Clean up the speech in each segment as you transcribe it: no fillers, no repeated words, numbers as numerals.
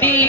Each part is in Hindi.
3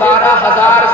12,000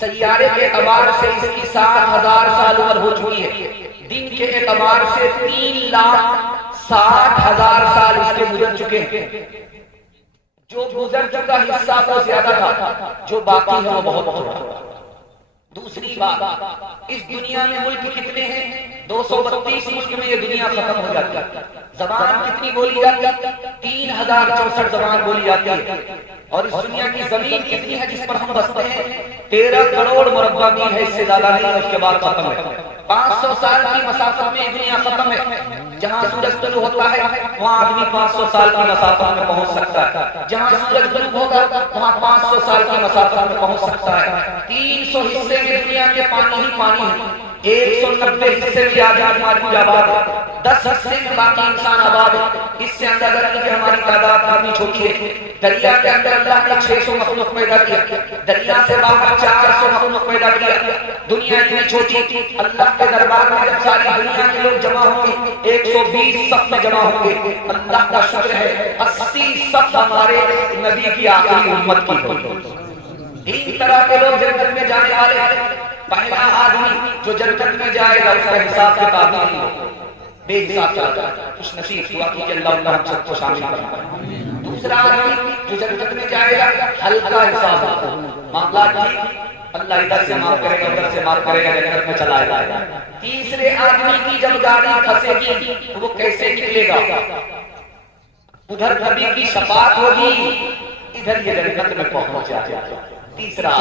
सैयारे के एतबार से इसकी 60,000 साल उम्र हो चुकी है। दिन के एतबार से 3,60,000 साल इसके गुजर चुके हैं। जो गुजर चुका हिस्सा वो ज्यादा था, जो बाकी है वो बहुत थोड़ा। दूसरी बात, इस दुनिया में मुल्क कितने हैं? 232 मुल्क में ये दुनिया खत्म हो जाती है। जबान कितनी बोली जाती है? 3064 जबान बोली जाती है। और इस दुनिया की जमीन कितनी है जिस पर हम बसते हैं? 13 करोड़ मुरब्बा मील है, इससे ज्यादा नहीं है। उसके बाद खत्म है। 500 साल की मसाफत में दुनिया खत्म है। जहाँ सूरज तुलू होता है वहाँ आदमी 500 साल की मसाफत में पहुंच सकता है। जहाँ सूरज तुलू होगा वहाँ 500 साल की मसाफत में पहुंच सकता है। 300 हिस्से में दुनिया के पानी ही पानी है। 190 हिस्से में आबादी आबाद है। 10 हिस्से में बाकी इंसान आबाद है। इससे अंदाजा कीजिए हमारी तादाद कितनी छोटी है। दरिया के अंदर अल्लाह ने 600 मखलूक पैदा किया। दरिया से बाहर 400 मखलूक पैदा किया। दुनिया इतनी छोटी, अल्लाह के दरबार में जब सारी दुनिया के लोग जमा होंगे 120 सफ में जमा होंगे। अल्लाह का शुक्र है 80 सफ हमारे नबी की आखिरी उम्मत की होगी। 3 तरह के लोग जन्नत में जाने वाले हैं। पहला आदमी जो जन्नत में जाएगा उसका हिसाब किताब नहीं होगा, बेहिसाब चलता है। कुछ नसीब हुआ कि अल्लाह हम सबको शामिल करेगा। दूसरा आदमी जो जन्नत में जाएगा हल्का हिसाब होगा, मामला ठीक, अल्लाह इधर से माफ करेगा उधर से माफ करेगा, जन्नत में चला जाएगा। तीसरे आदमी की जब गाड़ी फंसेगी तो वो कैसे निकलेगा? उधर नबी की शफाअत होगी, इधर ये जन्नत में पहुंच जाएगा। तीसरा,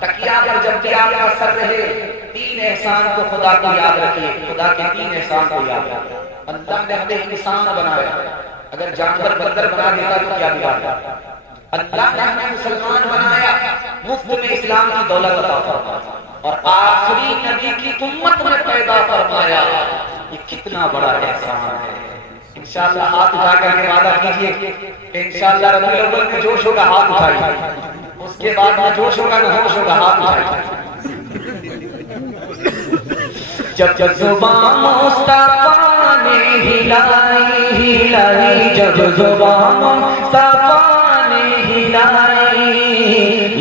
तकिया पर जब भी आपका सर रहे 3 एहसान को खुदा को याद रखिए। खुदा के 3 एहसान को याद रखिए। अल्लाह ने हमें इंसान बनाया, अगर जानवर बंदर बना देता तो क्या बिगाड़ता? अल्लाह ने हमें मुसलमान बनाया, मुफ्त में इस्लाम की दौलत अता फरमाया और आखिरी नबी की उम्मत में पैदा फरमाया। ये कितना बड़ा एहसान है। इंशाअल्लाह हाथ उठा करके वादा कीजिए कि इंशाअल्लाह रबीउल अव्वल में जोश होगा, हाथ उठाइए। उसके बाद में जोश होगा न होश होगा, हाथ उठाइए। जब जब जुबान मुस्तफा ने हिलाई, जब जुबान मुस्तफा ने हिलाई,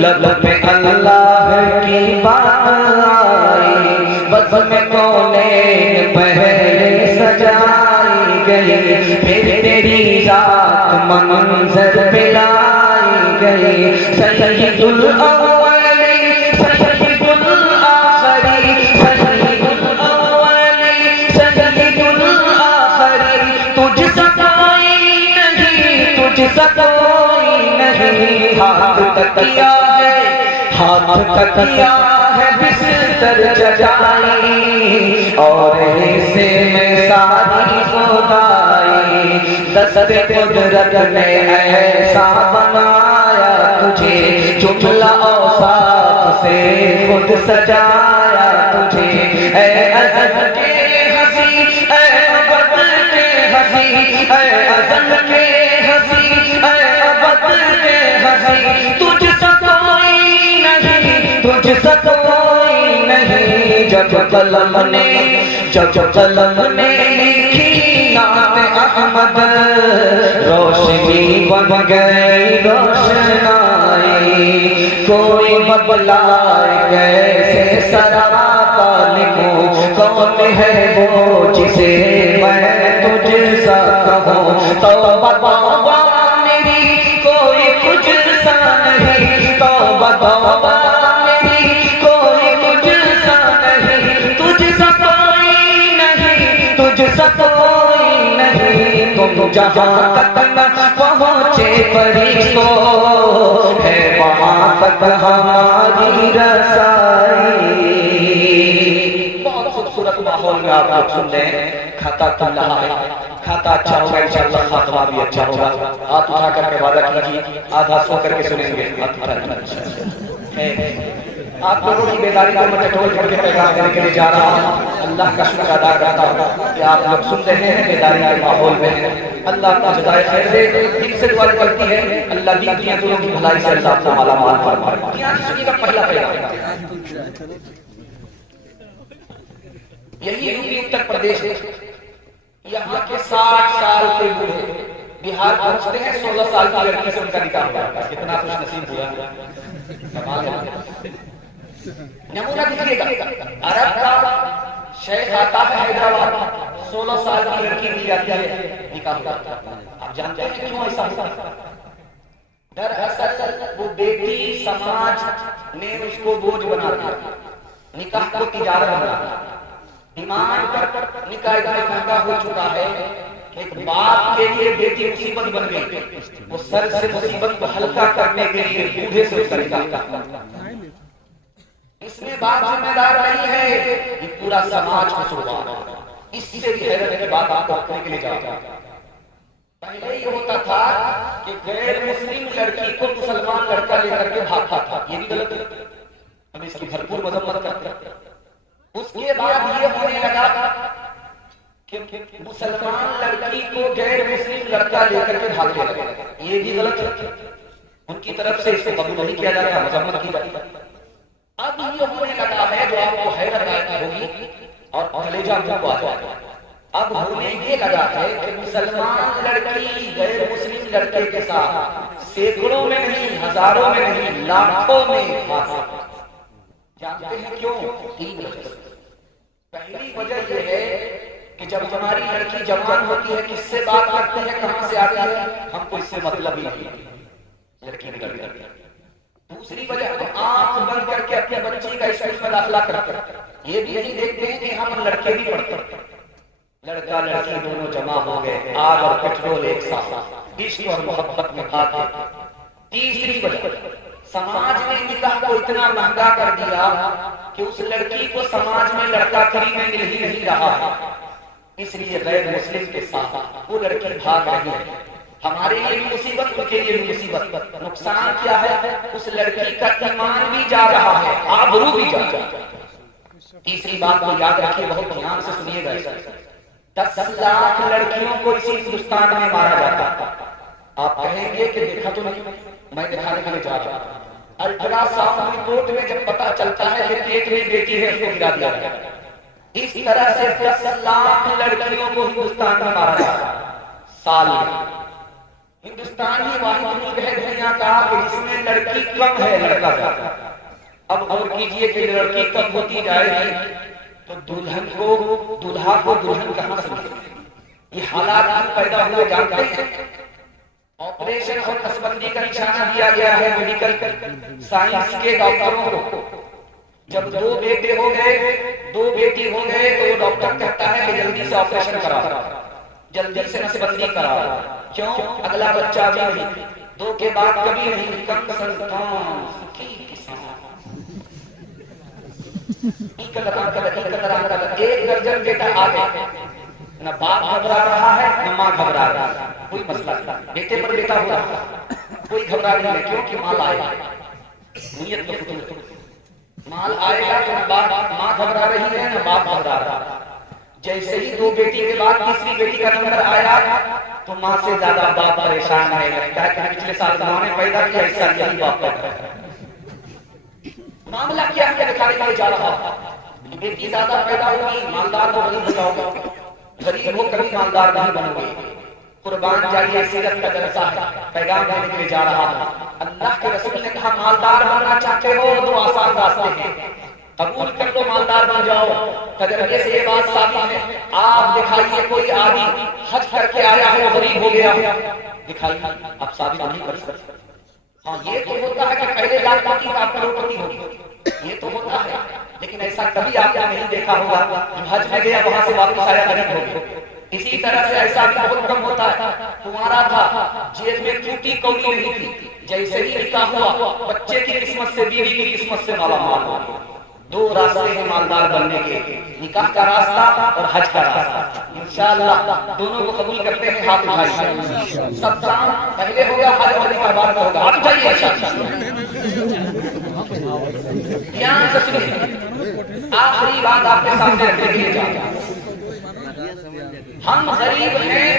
लब पे अल्लाह की बात आई, बस में कोने पहले सजाई गई, फिर तेरी जात मंजर पे लाई गई। सय्यदुल अव्वलीन सय्यदुल आखिरीन सय्यदुल अव्वलीन सय्यदुल आखिरीन, तुझसा कोई नहीं, तुझसा कोई नहीं। हाथ तकिया है, हाथ तकिया है बिस्तर जजाई, और हिस्से में सारी खुदाई। दस्ते कुदरत ने ऐसा बनाया तुझे, जुमला औसाफ से खुद सजाया तुझे। ऐ अज़ल के हंसी, ऐ अबद के हंसी, ऐ अज़ल के हंसी, ऐ अबद के हंसी, तुझसा कोई नहीं, तुझसा कोई नहीं। जब कलम ने लिखी नाम अहमद, रोशनी बन गई रोशनाई। कोई बबलाए कैसे सरापा लिखूं, कौन है वो जिसे मैं तुझसा कहूं। तौबा तौबा मेरी कोई तुझसा नहीं, तौबा तौबा मेरी कोई तुझसा नहीं। तुझसा कोई नहीं, तुझसा कोई नहीं। तुम जहाँ तक न पहुँचे फरिश्तों, है वहाँ तक हमारी रसाई। बहुत खूबसूरत माहौल में आप लोग सुन रहे हैं। खाता तो रहा है, खाता अच्छा होगा इंशाअल्लाह, खातमा भी अच्छा होगा। हाथ उठा करके वादा कीजिए, आधा सो करके सुनेंगे। आप लोगों की बेदारी को मैं टटोल करके पैगाम देने के लिए जा रहा हूँ। अल्लाह का शुक्र अदा करता हूँ कि आप लोग सुन रहे हैं, बेदारी के माहौल में हैं। अल्लाह आपको जज़ाए खैर दे। दिल से दुआ करती है अल्लाह दी दुनिया दोनों की भलाई से अल्लाह आपको माला माल फरमाए। यहाँ सुनिएगा पहला पैगाम, यही यूपी उत्तर प्रदेश है। यहाँ के 60 साल के बूढ़े बिहार पहुँचते हैं, 16 साल की लड़की से उनका निकाह हुआ। कितना खुश नसीब हुआ, नमूना देखिएगा, अरब का शेख आता है हैदराबाद, 16 साल की लड़की मिल जाती है, निकाह होता है। आप जानते हैं क्यों ऐसा होता है? दरअसल वो बेटी समाज ने उसको बोझ बना दिया, निकाह को तिजारत बना दिया। डिमांड पर निकाह इतना महंगा हो चुका है, एक बाप के लिए बेटी मुसीबत बन गई। वो सर से मुसीबत को हल्का करने के लिए बूढ़े से करेगा। इसमें बाप जिम्मेदार नहीं है, ये पूरा समाज को सुधार। इससे भी हैरत की बात आपको रखने के लिए जाता। पहले ये होता था कि गैर मुस्लिम लड़की को मुसलमान लड़का लेकर के भागता था, ये भी गलत है, हम इसकी भरपूर मजम्मत करते हैं। उसके बाद ये होने लगा कि मुसलमान लड़की को गैर मुस्लिम लड़का लेकर के भागने लगा, ये भी गलत है। उनकी तरफ से इसको कबूल नहीं किया जाता, मजम्मत की जाती है। अब ये होने लगा है जो आपको हैरत होगी और कलेजा मुंह को आ जाएगा। अब होने ये लगा है कि मुसलमान लड़की गैर मुस्लिम लड़के के साथ सैकड़ों में नहीं, हजारों में नहीं, लाखों में फांसी। जानते हैं क्यों? 3 वजह। पहली वजह यह है कि जब हमारी लड़की जवान होती है, किससे बात करती है, कहां से आती है, हमको इससे मतलब ही नहीं, लड़की निकल जाती है। दूसरी वजह, आंख बंद करके अपने बच्ची का स्कूल में दाखिला करते हैं। ये भी नहीं देखते हैं कि हम लड़के भी पढ़ते हैं, लड़का लड़की दोनों जमा हो गए, आग और पेट्रोल एक साथ, इश्क और मोहब्बत में भाग गए। तीसरी वजह, समाज ने निकाह को इतना महंगा कर दिया कि उस लड़की को समाज में लड़का फ्री में मिल ही नहीं रहा है, इसलिए गैर मुस्लिम के साथ वो लड़की भाग रही है। हमारे लिए भी मुसीबत, उनके लिए भी मुसीबत। नुकसान क्या है? उस लड़की का ईमान भी जा रहा है, आबरू भी जा रहा है। तीसरी बात को याद रखिए, बहुत ध्यान से सुनिएगा। 10 लाख लड़कियों को इसी हिंदुस्तान में मारा जाता है। आप कहेंगे कि देखा तो नहीं, मैं दिखाने के लिए जा रहा हूं। अल्ट्रासाउंड रिपोर्ट में जब पता चलता है कि पेट में बेटी है, उसको गिरा दिया गया। इस तरह से 10 लाख लड़कियों को हिंदुस्तान में मारा जाता है साल में। हिंदुस्तान ही वाहिद मुल्क है दुनिया का कि जिसमें लड़की कम है, लड़का ज्यादा। अब गौर कीजिए कि लड़की कम होती जाएगी तो दुल्हन को, दूल्हा को दुल्हन कहां से मिलेगी? ये हालात पैदा हुए, जानते हैं। ऑपरेशन और नसबंदी का निशाना दिया गया है मेडिकल साइंस के डॉक्टरों को। जब 2 बेटे हो गए, 2 बेटी हो गए, तो डॉक्टर कहता है कि जल्दी से ऑपरेशन कराओ, जल्दी से नसबंदी कराओ। क्यों? अगला बच्चा भी नहीं, 2 के बाद कभी नहीं, कम संतान सुखी किसान। 1 दर्जन बेटा आ गए, न बाप घबरा रहा है न माँ घबरा रहा है, कोई मसला नहीं। बेटे पर बेटा हो रहा है, कोई घबरा नहीं है, क्योंकि माल आएगा, नियत तो फुतूर। माल आएगा तो न बाप, माँ घबरा रही है न बाप घबरा रहा है। जैसे ही 2 बेटी के बाद तीसरी बेटी का नंबर आया तो माँ से ज्यादा बाप परेशान है, लगता है कि पिछले साल माँ ने पैदा किया, इस साल यही बाप पैदा है। मामला क्या है दिखाने के लिए जा रहा है। बेटी ज्यादा पैदा होगी, मालदार को गरीब बताओगे, गरीब हो कभी मालदार नहीं बनोगे। कुर्बान जाइए, सीरत का जलसा है, पैगाम देने के लिए जा रहा है। अल्लाह के रसूल ने कहा, मालदार बनना चाहते हो तो आसान रास्ते हैं, कबूल कर लो, मालदार बन जाओ। तजर्बे से ये बात साबित है। आप दिखाइए कोई आदमी हज करके आया है, गरीब हो गया, दिखाइए, आप साबित नहीं कर सकते। हाँ, ये तो होता है कि पहले लाखपति का करोड़पति हो गया, ये तो होता है, लेकिन ऐसा कभी आपने नहीं देखा होगा जो हज में गया वहां से वापस आया गरीब हो गया। इसी तरह से ऐसा भी बहुत कम होता है। तुम्हारा था, जेब में टूटी कौड़ी नहीं थी, जैसे ही निकाह हुआ, बच्चे की किस्मत से, बीवी की किस्मत से मालामाल हो गया। 2 रास्ते हैं मालदार बनने के, निकाह का रास्ता और हज का रास्ता। इंशाअल्लाह दोनों को कबूल करते हैं, हाथ उठाइए। सब काम पहले होगा, हज और निकाह बाद होगा। आप उठाइए इंशाअल्लाह। ध्यान से सुनिए, आखिरी बात आपके सामने रखने के लिए जा रहा हूं। हम गरीब हैं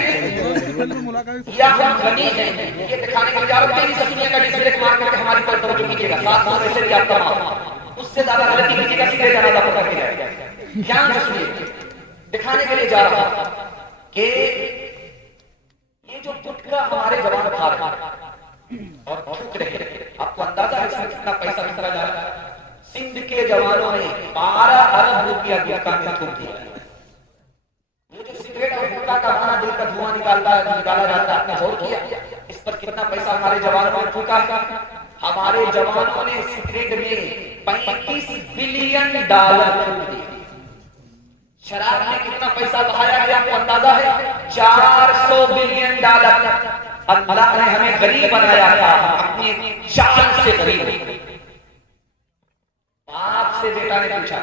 या हम गनी हैं, ये दिखाने के लिए जा रहे हैं। सुनिएगा, डिस्प्ले मार करके हमारी पर तवज्जो कीजिएगा। 700 वैसे भी आपका माफ, उससे ज्यादा गलती कीजिएगा, सीधे जनाजा पकड़ के जाएगा। ध्यान से सुनिए, दिखाने के लिए जा रहा हूं कि ये जो गुटखा हमारे जवान खा रहे और थूक रहे, आपको अंदाजा है इसमें कितना पैसा निकला जा रहा है? सिंध के जवानों ने 12 अरब रुपया गुटखा में थूक दिया। ये जो सिगरेट और गुटखा का खाना दिल का धुआं निकाला जाता है, आपने गौर किया इस पर कितना पैसा हमारे जवानों ने फूका? हमारे जवानों ने सिगरेट में 35 बिलियन डॉलर फूक दिए। शराब में कितना पैसा बहाया गया आपको अंदाजा है? 400 बिलियन डॉलर। अल्लाह ने हमें गरीब बनाया था, अपनी जान से गरीब। बाप से बेटा ने पूछा,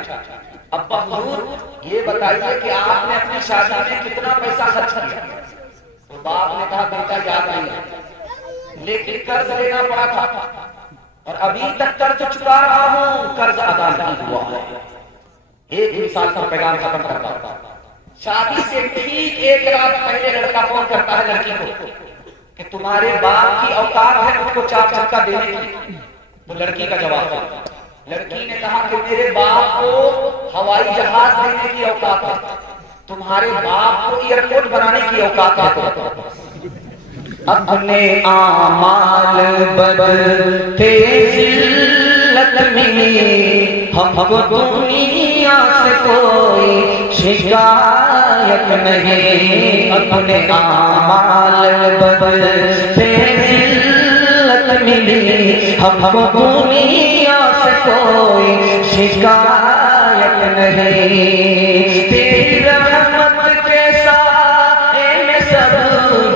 अब्बा हुजूर ये बताइए कि आपने अपनी शादी में कितना पैसा खर्च किया? तो बाप ने कहा बेटा याद नहीं है, लेकिन कर्ज लेना पड़ा था और अभी तक कर्ज चुका रहा हूं, कर्ज अदा नहीं हुआ है। एक मिसाल का पैगाम खत्म करता हूं। शादी से ठीक एक रात पहले लड़का फोन करता है लड़की को कि तुम्हारे बाप की औकात है मुझको 4 चक्का देने की? तो लड़की का जवाब है, लड़की ने कहा कि मेरे बाप को हवाई जहाज देने की औकात है, तुम्हारे बाप को एयरपोर्ट बनाने की औकात है। अपने आमाल बदलते जिल्लत मिली, हमको दुनिया से कोई शिकायत नहीं। अपने आमाल बदलते जिल्लत मिली, हमको दुनिया से कोई शिकायत नहीं। तेरी रहमत के साए में सब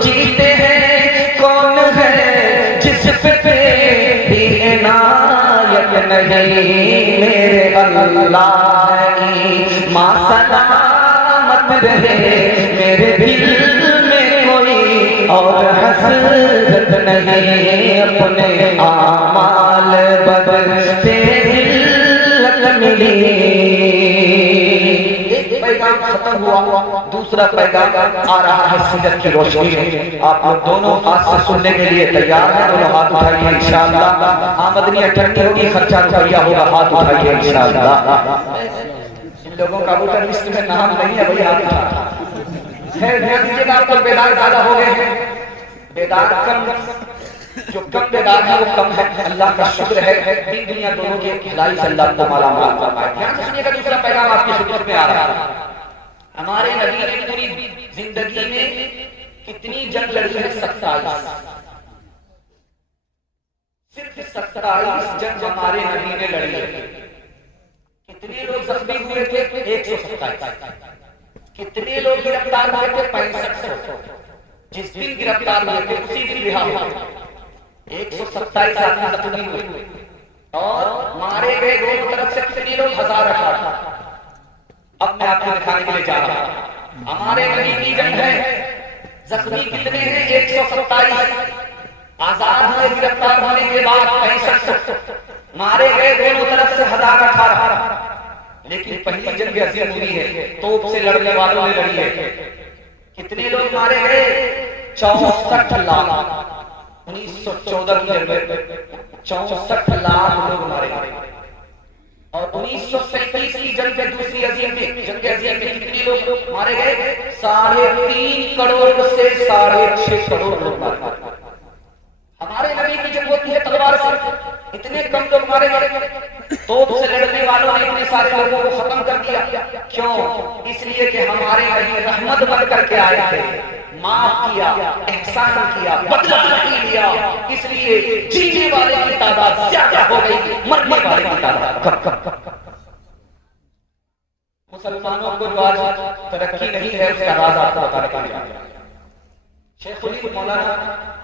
जीते हैं, कौन है जिस पे तेरी इनायत नहीं। मेरे अल्लाह की मां सलामत रहे, मेरे दिल में कोई और हसरत नहीं। अपने आमाल बदलते जिल्लत मिली। एक पैगाम खत्म हुआ, दूसरा पैगाम आ रहा है सिजद की रोशनी में। आप लोग दोनों हाथ से सुनने के लिए तैयार हैं? दोनों हाथ उठाइए इंशाअल्लाह। आमदनी इकट्ठी होगी, खर्चा रुपया होगा, हाथ उठाइए इंशाअल्लाह। इन लोगों का वोटर लिस्ट में नाम नहीं है, वही हाथ उठा। खैर ध्यान दीजिएगा, आप लोग बेदार ज्यादा हो गए हैं। बेदार कम, जो कम बेदार है वो कम है। अल्लाह का शुक्र है, दीन दुनिया दोनों के खिलाई से अल्लाह को माला माल फरमाए। ध्यान से सुनिएगा, दूसरा पैगाम आपकी खिदमत में आ रहा है। हमारे नबी ने पूरी जिंदगी में कितनी जंग लड़ी है? 27। सिर्फ 27 जंग हमारे नबी ने लड़ी है। कितने लोग जख्मी हुए थे? 127। कितने लोग गिरफ्तार हुए थे? 65। जिस दिन गिरफ्तार हुए थे उसी दिन रिहा हुए। 127 आदमी जख्मी हुए और मारे गए दोनों तरफ से कितने लोग? 1018। अब मैं आपको दिखाने के लिए जा रहा हूं, हमारे नबी की जंग है। जख्मी कितने हैं? 127। आजाद हुए गिरफ्तार होने के बाद 65। मारे गए दोनों तरफ से 1018। लेकिन पहली जंग अजीम हुई है, तोप से लड़ने वालों ने लड़ी है। कितने लोग मारे गए? 64 लाख। 1914 की जंग में 64 लाख लोग मारे गए। और 1937 की जंग में, दूसरी अजीम में, जंग अजीम में कितने लोग मारे गए? 3.5 करोड़ से 6.5 करोड़ लोग मारे गए। हमारे नबी की जंग होती है तलवार से, इतने कम लोग मारे गए। तोप से लड़ने वालों ने इतने सारे लोगों को खत्म कर दिया। क्यों? इसलिए कि हमारे नबी रहमत बन करके आए थे, माफ किया, एहसान किया, बदला नहीं लिया। इसलिए जीने वाले की तादाद ज्यादा हो गई, मरने वाले की तादाद कम। मुसलमानों को जो आज तरक्की नहीं है उसका राज आपको बताने के लिए शेखुल मौलाना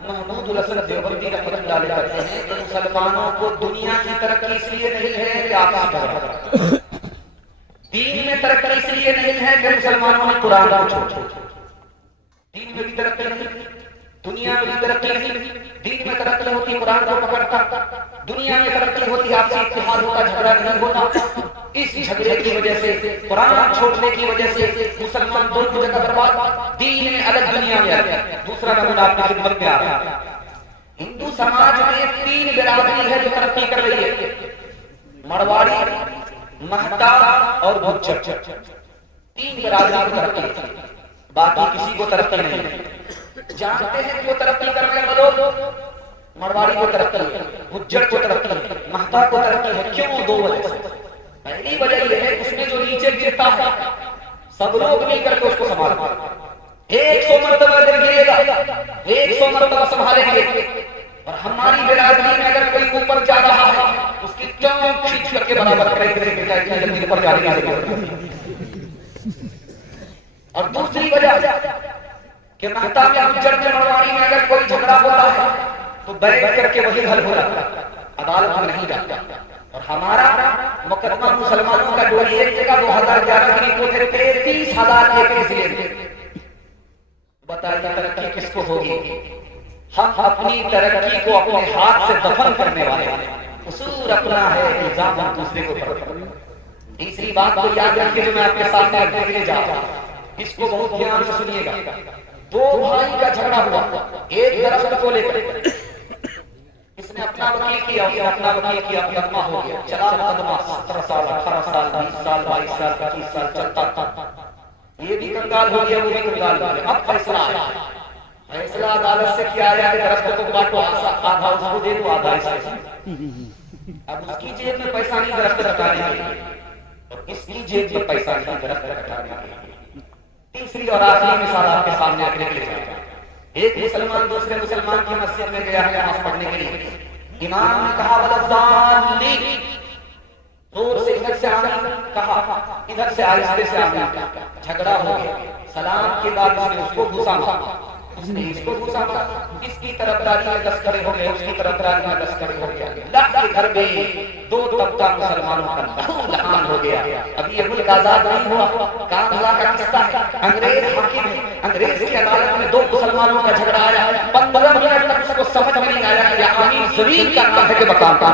महमूद हसन देवबंदी रहमतुल्लाह अलैह कहते हैं कि मुसलमानों को दुनिया की तरक्की इसलिए नहीं है कि आपसे डरो, दीन में तरक्की इसलिए नहीं है कि मुसलमानों ने कुरान को छोड़ा। दीन में भी तरक्की नहीं, दुनिया में भी तरक्की नहीं। दीन में तरक्की होती कुरान को पकड़ता, दुनिया में तरक्की होती आपसे इत्तेहाद होता, झगड़ा नहीं होता। इस झगड़े की वजह से, कुरान छोड़ने की वजह से मुसलमान दोनों जगह बर्बाद, दीन में अलग, दुनिया में अलग। दूसरा नमूना आपकी खिदमत में आ रहा है। हिंदू समाज में 3 बिरादरी है जो तरक्की कर रही है, मरवाड़ी, महता और गुज्जर। 3 बिरादरी को तरक्की, बाकी किसी को तरक्की नहीं। जानते हैं कि वो तरक्की कर रहे हैं लोग? मरवाड़ी को तरक्की है, गुज्जर को तरक्की है, महता को तरक्की है। क्यों? दो वजह से। पहली वजह यह है उसमें जो नीचे गिरता है सब लोग मिलकर के उसको संभालते। 100 मरतबा जब गिरेगा 100 मरतबा संभालेंगे। और हमारी बिरादरी में अगर कोई ऊपर जा रहा है उसकी टांग खींच करके बराबर करेंगे जल्दी ऊपर जाने की जरूरत। और दूसरी वजह कि महता में गुज्जर में मरवाड़ी में अगर कोई झगड़ा होता है तो बैठ करके वही हल हो जाता है, अदालत में नहीं जाता। और हमारा मुकदमा मुसलमानों का डोरी एक जगह 2011 की रिपोर्ट है 33,000 केस लिए। बताइए तरक्की किसको होगी? हम अपनी तरक्की को अपने हाथ से दफन करने वाले हैं। कसूर अपना है, इल्जाम हम दूसरे को करते। तीसरी बात को याद रखिए जो मैं आपके सामने रखने के लिए जा रहा हूं, इसको बहुत ध्यान से सुनिएगा। दो भाई का झगड़ा हुआ एक दरख्त को लेकर, इसने अपना वकील किया, उसने अपना वकील किया, मुकदमा हो गया, चला मुकदमा 17 साल 18 साल 20 साल 22 साल 25 साल चलता था। ये भी कंगाल हो गया, वो भी कंगाल हो गया। अब फैसला आया, फैसला अदालत से किया गया कि दरख्त को काटो, आधा उसको दे दो, आधा इसको। अब उसकी जेब में पैसा नहीं दरख्त हटाने के लिए, और इसकी जेब में पैसा नहीं दरख्त हटाने के लिए। तीसरी और आखिरी मिसाल आपके सामने रखने के लिए, एक मुसलमान दूसरे मुसलमान की मस्जिद में गया है नमाज पढ़ने के लिए। इमाम ने कहा वलज़ाली, जोर से इधर से आमीन कहा, इधर से आहिस्ते से आमीन कहा। झगड़ा हो गया, सलाम के बाद उसने उसको घुसा मारा, उसने इसको घुसा मारा। इसकी तरफदारी में 10 खड़े हो गए, उसकी तरफदारी में 10 खड़े हो गया। अल्लाह के घर में दो तबका मुसलमानों का लहान हो गया। अभी ये मुल्क आजाद नहीं हुआ, कांगला का किस्सा है। अंग्रेज हाकिम है, अंग्रेज की अदालत में दो मुसलमानों का झगड़ा आया। 15 मिनट तक उसको समझ में नहीं आया कि आमीन जमीन का काम है कि मकान का।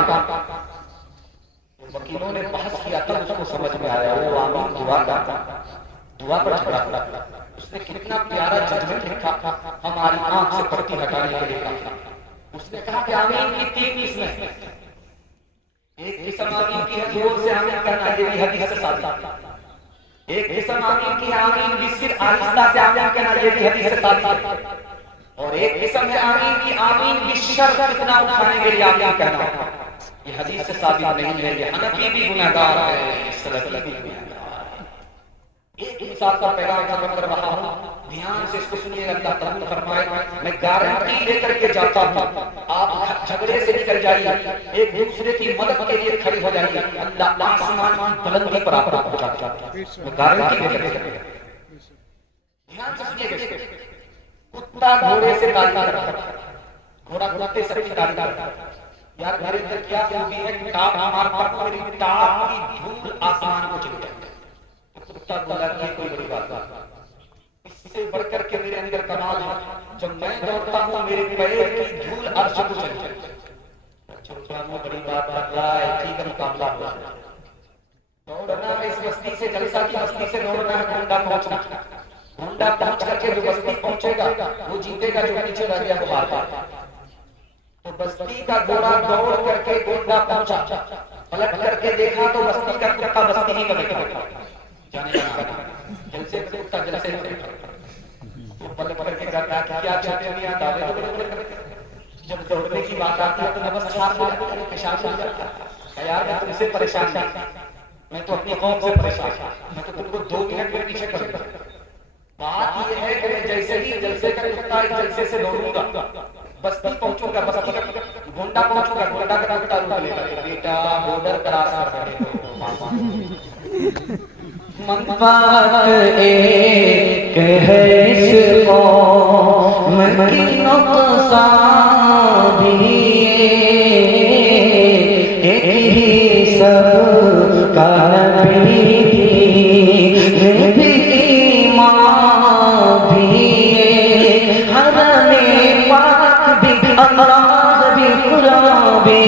वकीलों ने बहस किया तब उसको समझ में आया वो आमीन दुआ का, दुआ पर झगड़ा। उसने कितना प्यारा जजमेंट लिखा, हमारी आंख से पट्टी हटाने के लिए कहा। उसने कहा कि आमीन की 3 किस्में, एक किस्म आमीन की है जोर से आमीन कहना, ये भी हदीस से साबित। एक किस्म आमीन की है आमीन बिस्र आहिस्ता से आमीन कहना, ये भी हदीस से साबित। और एक किस्म है आमीन की आमीन बिशर कितना उठाने के लिए आमीन कहना, ये हदीस से साबित नहीं है। ये हनफी भी गुनाहगार है, सलफी भी गुनाहगार। एक इंसान का पैगाम खत्म कर रहा हूं, ध्यान से इसको सुनिएगा। अल्लाह ताला फरमाए, मैं गारंटी लेकर के जाता हूं, आप झगड़े से निकल जाइए, एक दूसरे की मदद के लिए खड़े हो जाइए, अल्लाह आसमान की बुलंदी पर आपको पहुंचाता है। मैं गारंटी लेकर के, ध्यान से सुनिएगा। कुत्ता घोड़े से तालता करता है, घोड़ा कुत्ते से तालता करता है। यार मेरे अंदर क्या खूबी है, टाप मारता हूं, मेरी टाप की धूल आसमान को चली जाती है। कुत्ता बोला कि कोई बड़ी बात नहीं, इससे बढ़कर के मेरे अंदर कमाल है, जब मैं दौड़ता हूं मेरे पैर की धूल अर्श को चली जाती है। बड़ी बात कर रहा है, ठीक है, मुकाबला हुआ। दौड़ना है इस बस्ती से, जलसा की बस्ती से दौड़ना है, गोंडा पहुंचना। गोंडा पहुंच करके जो बस्ती पहुंचेगा वो जीतेगा, जो पीछे रह गया वो हारता। तो बस्ती का घोड़ा दौड़ करके गोंडा पहुंचा, पलट करके देखा तो बस्ती का कुत्ता बस्ती ही में बैठा, जाने का जलसे पे कुत्ता जलसे में बैठा। तो पलट करके कहता है क्या चाहते हो, यहाँ दावे तो बड़े। जब दौड़ने की बात आती है तो नमस्कार हो जाता है, पेशाब हो जाता है। यार मैं तुमसे परेशान नहीं, मैं तो अपनी कौम से परेशान, मैं तो तुमको 2 मिनट में पीछे करूंगा। बात यह है कि मैं जैसे ही जलसे का कुत्ता जलसे से दौड़ूंगा, बस्ती पहुंचूंगा, बस्ती का गोंडा पहुंचूंगा, गोंडा का कुत्ता रोक लेगा, बेटा बॉर्डर क्रॉस कर रहे हो। मन बात एक है इस कौम की नुकसान भी, एक ही सब का नबी भी, ईमान भी, हरम पाक भी, अल्लाह भी, कुरान भी।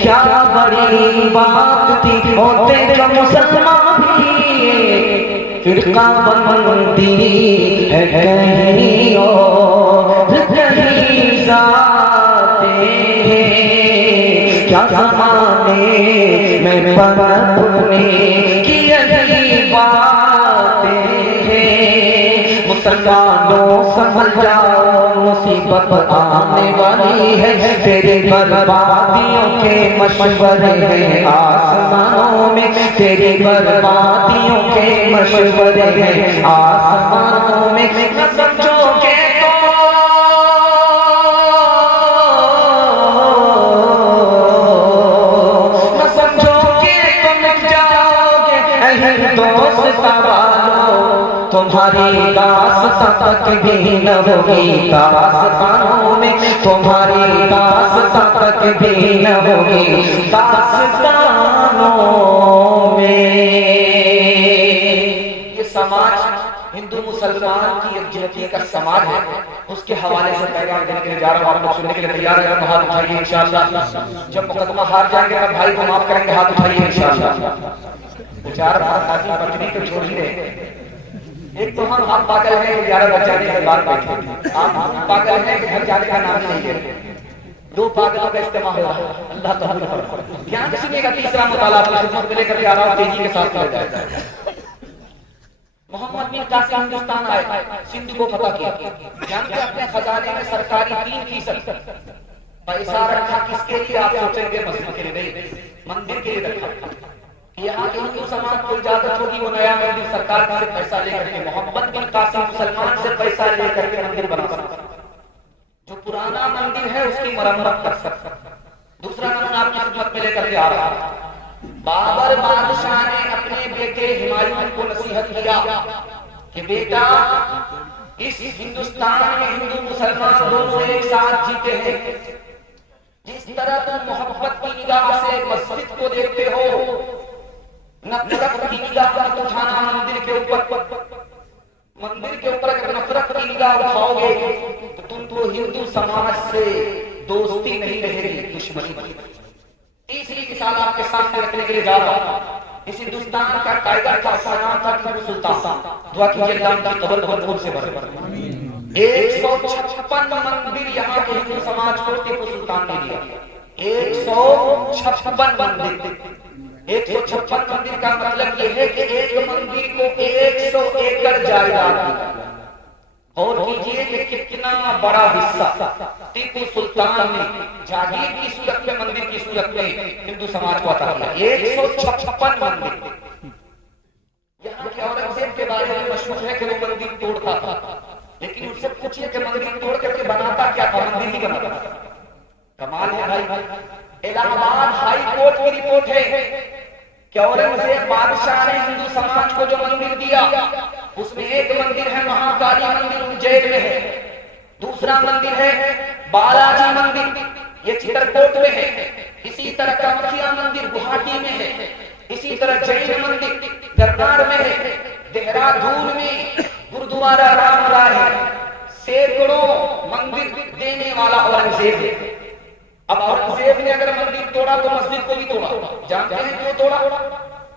क्या बड़ी बात थी होते जो मुसलमान भी, फिरका बंदी है कहीं और कहीं जाते हैं। क्या ज़माने में पनपने की यही बातें हैं। मुसलमानों समझ जाओ, मुसीबत आने वाली है, तेरी बर्बादियों के मशवरे हैं आसमानों में, तेरी बर्बादियों के मशवरे हैं आसमानों में। न समझोगे तो न समझोगे तो मिट जाओगे अहिर दोस्त वालों, तुम्हारी दास्तां तक भी न होगी दास्तानों में, तुम्हारी दास्तां तक भी न होगी दास्तानों में। ये समाज हिंदू मुसलमान की एकजुटता का समाज है, उसके हवाले से पैगाम देने के लिए जा रहा हूं। आप लोग सुनने के लिए तैयार हैं? हाथ उठाइए इंशाअल्लाह। जब मुकदमा हार जाएंगे तब भाई को माफ करेंगे, हाथ उठाइए इंशाअल्लाह। चार हाथी बचने को छोड़ ही रहे। एक तो हम पागल हैं कि 11 बज जाने के बाद बैठे, आप पागल हैं कि घर जाने का नाम नहीं है। दो पागलों का इस्तेमाल हो रहा है। अल्लाह कबूल करे। ध्यान सुनिएगा, तीसरा मुताला आपकी खिदमत में लेकर आ रहा हूं, तेजी के साथ किया जाएगा। मोहम्मद बिन कासिम हिंदुस्तान आए, सिंध को फतह किया। जानते अपने खजाने में सरकारी 3% पैसा रखा किसके लिए? आप सोचेंगे मस्जिद के लिए नहीं, मंदिर के लिए रखा। यहाँ के हिंदू समाज को इजाजत होगी वो नया मंदिर सरकार से पैसा लेकर के, मोहम्मद बिन कासिम मुसलमान से पैसा लेकर के मंदिर बना सकता, जो पुराना मंदिर है उसकी मरम्मत कर सकता। दूसरा नमूना आपकी खिदमत में लेकर के आ रहा है। बाबर बादशाह ने अपने बेटे हुमायूं को नसीहत किया कि बेटा, इस हिंदुस्तान में हिंदू मुसलमान दोनों एक साथ जीते हैं। जिस तरह तुम मोहब्बत की निगाह से मस्जिद को देखते हो, नफरत की निगाह मत उठाना मंदिर के ऊपर। मंदिर के ऊपर अगर नफरत की निगाह उठाओगे तो तुमको हिंदू समाज से दोस्ती नहीं रहेगी, दुश्मनी बनेगी। तीसरी मिसाल आपके सामने रखने के लिए जा रहा हूं। इस हिंदुस्तान का टाइगर का नाम था टीपू सुल्तान। दुआ कीजिए अल्लाह की कब्र भरपूर से भरे। 156 मंदिर यहाँ के हिंदू समाज को टीपू सुल्तान ने दिया। 156 मंदिर। 156 मंदिर का मतलब यह है कि एक मंदिर को 100 एकड़ जायदाद दी। और कीजिए कि कितना बड़ा हिस्सा टीपू सुल्तान ने जागीर की सूरत में, मंदिर की सूरत में हिंदू समाज को अता किया। 156 मंदिर। यहाँ के औरंगजेब के बारे में मशहूर है कि वो मंदिर तोड़ता था, लेकिन उससे पूछिए कि मंदिर तोड़ करके बनाता क्या था? मंदिर ही बनाता था। कमाल है भाई। इलाहाबाद हाई कोर्ट की रिपोर्ट है कि औरंगजेब बादशाह ने हिंदू समाज को जो मंदिर दिया, उसमें एक मंदिर है महाकाली मंदिर, उज्जैन में है। दूसरा मंदिर है बालाजी मंदिर, ये चित्रकूट में है। इसी तरह कामख्या मंदिर गुवाहाटी में है। इसी तरह जैन मंदिर गरनार में है। देहरादून में गुरुद्वारा रामराय है। सैकड़ों मंदिर देने वाला औरंगजेब है। अब औरंगजेब ने अगर मंदिर तोड़ा तो मस्जिद को भी तोड़ा। जानते हैं क्यों तोड़ा?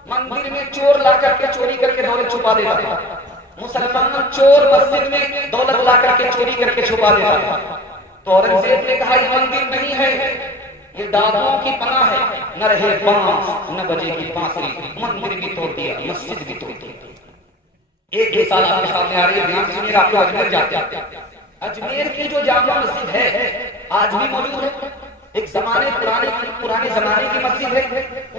मंदिर में चोर ला करके चोरी करके दौलत छुपा देता था। मुसलमान चोर मस्जिद में दौलत ला करके चोरी करके छुपा देता था। तो औरंगजेब ने कहा ये मंदिर नहीं है, ये डाकुओं की पनाह है। न रहे बांस न बजेगी बांसुरी। मंदिर भी तोड़ दिया, मस्जिद भी तोड़ दिया। एक मिसाल आपके सामने आ रही है, ध्यान से सुनिएगा। आप लोग अजमेर जाते हैं, अजमेर की जो जामा मस्जिद है आज भी मौजूद है। एक पुराने जमाने की मस्जिद है।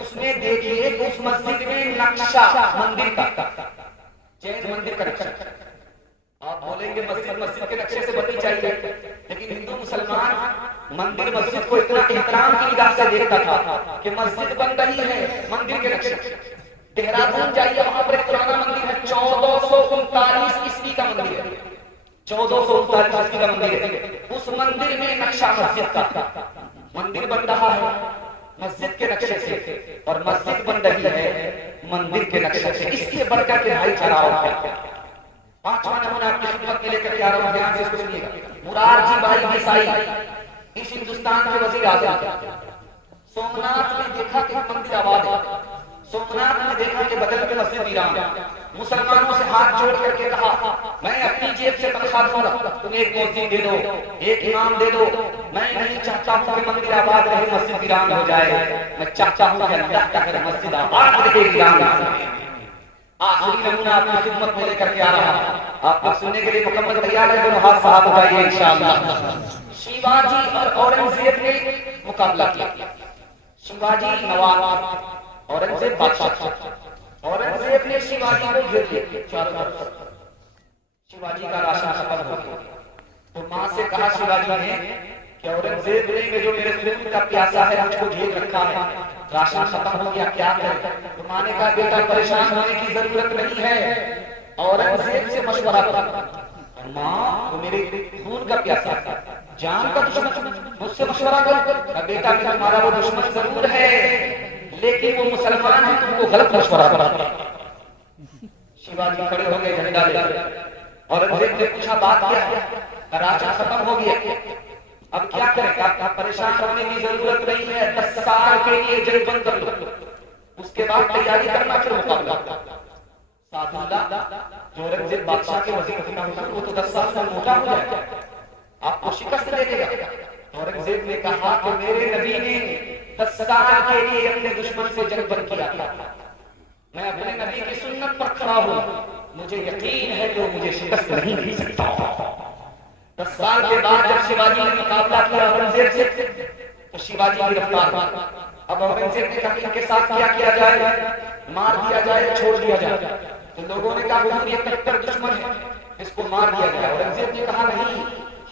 उसमें देखिए उस मस्जिद में नक्शा मंदिर का, जैन मंदिर का नक्शा। आप बोलेंगे मस्जिद के नक्शे से बननी चाहिए, लेकिन हिंदू मुसलमान मंदिर मस्जिद को इतना एहतराम की निगाह से देखता था कि मस्जिद बन रही है मंदिर के नक्शे। देहरादून जाइए, वहां पर एक पुराना मंदिर है, 1439 ईस्वी का मंदिर है। 1439 ईस्वी का मंदिर है। उस मंदिर में नक्शा मस्जिद का। मंदिर बन रहा है मस्जिद के नक्शे से, और मस्जिद बन रही है मंदिर के नक्शे से। इससे बढ़कर के भाईचारा और क्या? पांचवा नमूना आपकी खिदमत में लेकर के आ रहा हूं, ध्यान से इसको सुनिएगा। मुरारजी भाई देसाई इस हिंदुस्तान के वजीर आज़म। सोमनाथ में देखा कि मंदिर आबाद है। सोमनाथ में देखा कि बगल में मस्जिद वीरान है। मुसलमानों से हाथ जोड़ करके कहा, मैं अपनी जेब से तनख्वाह दूंगा, तुम एक मस्जिद दे दो, एक इमाम दे दो। मैं नहीं चाहता हूं कि मंदिर आबाद रहे, मस्जिद वीरान हो जाए। मैं चाहता हूं कि अल्लाह का घर मस्जिद आबाद रहे, वीरान। आखिरी नमूना आपकी खिदमत में लेकर के आ रहा हूं। आप लोग सुनने के लिए मुकम्मल तैयार है? दोनों हाथ साथ उठाइए इंशाअल्लाह। शिवाजी और औरंगजेब ने मुकाबला किया। शिवाजी नवाब, औरंगजेब बादशाह। औरंगजेब ने शिवाजी को घेर लिया चारों तरफ। शिवाजी का राशन खत्म हो गया तो मां से कहा शिवाजी ने कि औरंगजेब ने जो मेरे खून का प्यासा है मुझको घेर रखा है, राशन खत्म हो गया, क्या करें? तो मां ने कहा बेटा परेशान होने की जरूरत नहीं है, औरंगजेब से मशवरा कर। मां वो मेरे खून का प्यासा है, जान का दुश्मन, मुझसे मशवरा कर। बेटा मैं तुम्हारा वो दुश्मन जरूर है लेकिन वो मुसलमान है, तुमको गलत मशवरा कर। शिवाजी खड़े हो गए झंडा लेकर। औरंगजेब ने पूछा बात क्या है? राशन खत्म हो गया, अब क्या करें? परेशान होने की जरूरत नहीं है, 10 साल के लिए जंग बंद कर लो, उसके बाद तैयारी करना, फिर मुकाबला। जो औरंगजेब बादशाह के वजीर होता है वो तो 10 साल में मोटा हो जाएगा, आपको शिकस्त दे देगा। औरंगजेब ने कहा कि मेरे नबी ने 10 साल के लिए अपने दुश्मन से जंग बंद किया था, मैं अपने नबी की सुन्नत पर खड़ा हूं, मुझे यकीन है कि वो मुझे शिकस्त नहीं दे सकता। 10 साल के बाद जब शिवाजी ने मुकाबला किया औरंगजेब से तो शिवाजी गिरफ्तार हुआ। अब औरंगजेब ने कहा इनके साथ क्या किया जाए, मार दिया जाए, छोड़ दिया जाए? तो लोगों ने कहा हुजूर ये कट्टर दुश्मन है, इसको मार दिया जाए। औरंगजेब ने कहा नहीं,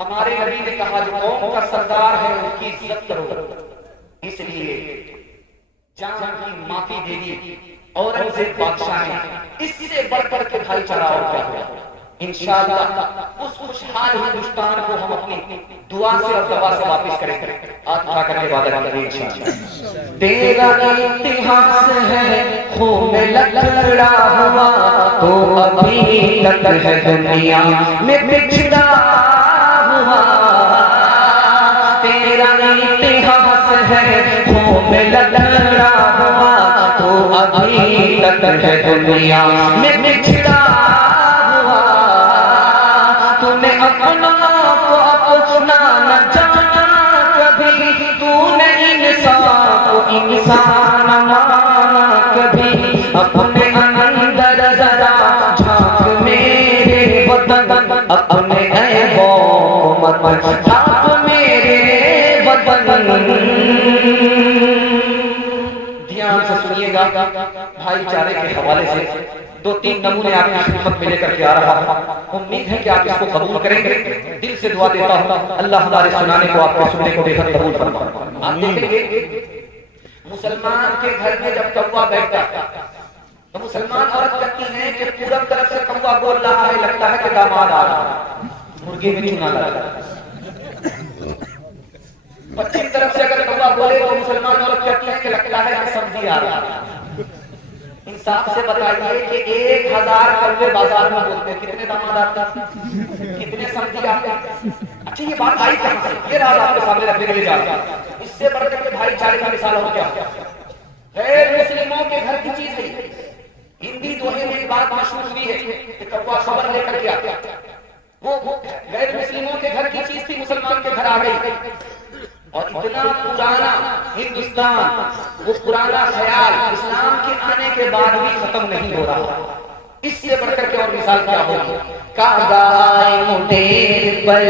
हमारे नबी ने कहा जो कौम का सरदार है उसकी इज्जत करो, इसलिए जान की माफी दे दी औरंगजेब बादशाह ने। इससे बढ़कर के भाईचारा और क्या हुआ? इंशाअल्लाह उस खुशहाल हिंदुस्तान को हम अपनी दुआ से और दवा से वापस करेंगे। आज उठा करके वादा करेंगे इंशाअल्लाह। तेरा इतिहास है खून लकड़ा हुआ तो अभी तक है दुनिया में बिछड़ा हुआ। तेरा इतिहास है खून लकड़ा हुआ तो अभी तक है दुनिया में बिछड़ा हुआ। तूने अपना को अपना न जाना कभी, तूने इंसान को इंसान माना कभी। अपने अंदर जरा झांक मेरे वतन, अपने ऐबों मत झांक मेरे वतन। ध्यान से सुनिएगा, भाईचारे के हवाले से 2-3 नमूने आपकी खिदमत में लेकर के आ रहा हूं। उम्मीद है कि आप इसको कबूल करेंगे। दिल से दुआ देता हूं अल्लाह हमारे सुनाने को, आपके सुनने को बेहद कबूल फरमाए। आप देखेंगे मुसलमान के घर में जब कौवा बैठता तो मुसलमान औरत कहती है कि पूरब तरफ से कौवा बोल रहा है, लगता है कि दामाद आ रहा है, मुर्गे में चुना लगा। पश्चिम तरफ से अगर कौवा बोले तो मुसलमान औरत कहती है कि लगता है कि सब्जी आ रहा है। इंसाफ से बताइए कि 1000 कौवे बाजार में बोलते हैं, कितने दामाद आते हैं, कितने सब्जी आते हैं? अच्छा ये बात आई कहां से? ये राज आपके सामने रखने के लिए जा रहा है। इससे बढ़कर के भाईचारे का मिसाल और क्या? गैर मुस्लिमों के घर की चीज है। हिंदी दोहे में एक बात मशहूर हुई है कि कौवा खबर लेकर के आता, वो गैर मुस्लिमों के घर की चीज थी, मुसलमान के घर आ गई। और इतना पुराना हिंदुस्तान, वो पुराना ख्याल इस्लाम के आने के बाद भी खत्म नहीं हो रहा। इससे बढ़कर के और मिसाल क्या होगी? कागाए मुंडेर पर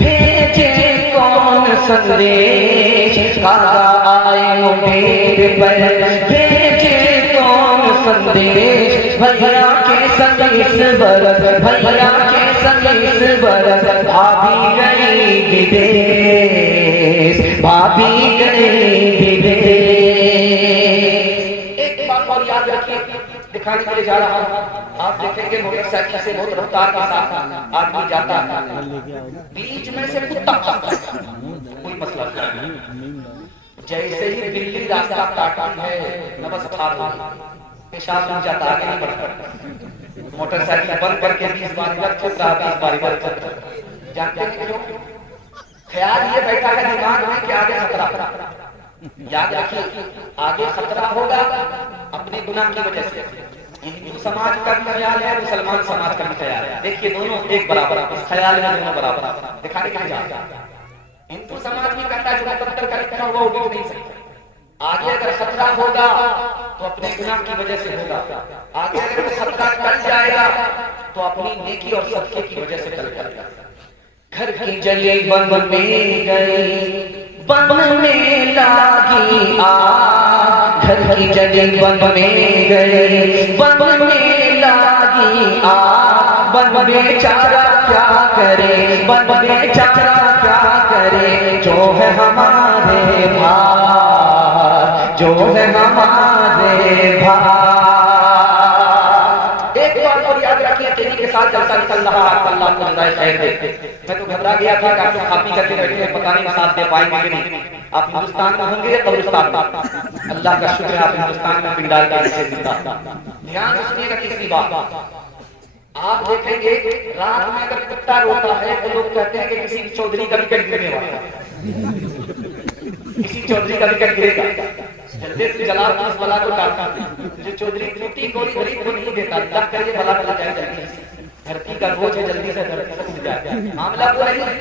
भेजे कौन संदेश, कागाए मुंडेर पर भेजे कौन संदेश। भैया के संदेश बरस, भैया के संदेश बरस, भाभी गई विदेश, भाभी गई विदेश। एक बात और याद रखिए, दिखाने के लिए जा रहा हूं। आप देखेंगे मोटरसाइकिल से बहुत रफ्तार के साथ आदमी जाता है, बीच में से कुत्ता भागता है, कोई मसला नहीं। जैसे ही बिल्ली रास्ता काटती है, नमस्कार पेशाब बन जाता, आगे नहीं बढ़ता। मोटरसाइकिल बंद करके 20 बार चल रहा, 20 बार जानते हैं क्यों? ख्याल ये बैठा है दिमाग में कि आगे खतरा। याद रखिए आगे खतरा होगा अपने गुनाह की वजह से। हिंदू समाज का भी ख्याल है, मुसलमान समाज का भी ख्याल है। देखिए दोनों एक बराबर, इस ख्याल में दोनों बराबर। दिखाने के लिए जा, हिंदू समाज भी कहता है जो मुकद्दर का लिखा हुआ वो डूब नहीं सकता। आगे अगर खतरा होगा तो अपने गुनाह की वजह से होगा, आगे अगर खतरा टल जाएगा तो अपनी नेकी और सदके की वजह से कल करेगा। घर की जली बन में गई, बन में लागी आग, घर की जली बन में गई, बन में लागी आग, बन बेचारा क्या करे, बन बेचारा क्या करे, जो है हमारे भाई, जो है हमारे भाई। एक बात और याद रखिए, तेरी के साथ जलसा चल रहा है, अल्लाह को रज़ाए खैर दे। मैं तो घबरा गया था कि आप लोग खाती करके बैठे हैं, पता नहीं साथ दे पाएंगे कि नहीं। आप हिंदुस्तान में होंगे या कब्रिस्तान में? अल्लाह का शुक्र है आप हिंदुस्तान में पिंडाल के नीचे जिंदा। ध्यान से सुनिएगा तीसरी बात, आप देखेंगे रात में अगर कुत्ता रोता है तो लोग कहते हैं कि किसी चौधरी का विकेट गिरने वाला है, किसी चौधरी का विकेट गिरेगा, जल्दी से जला इस बला को काटता। जो चौधरी टूटी कोई गरीब को नहीं देता, अल्लाह करिए बला टल जाए जल्दी से, धरती का बोझ है जल्दी से धरती से उठ जाए। मामला वो नहीं है,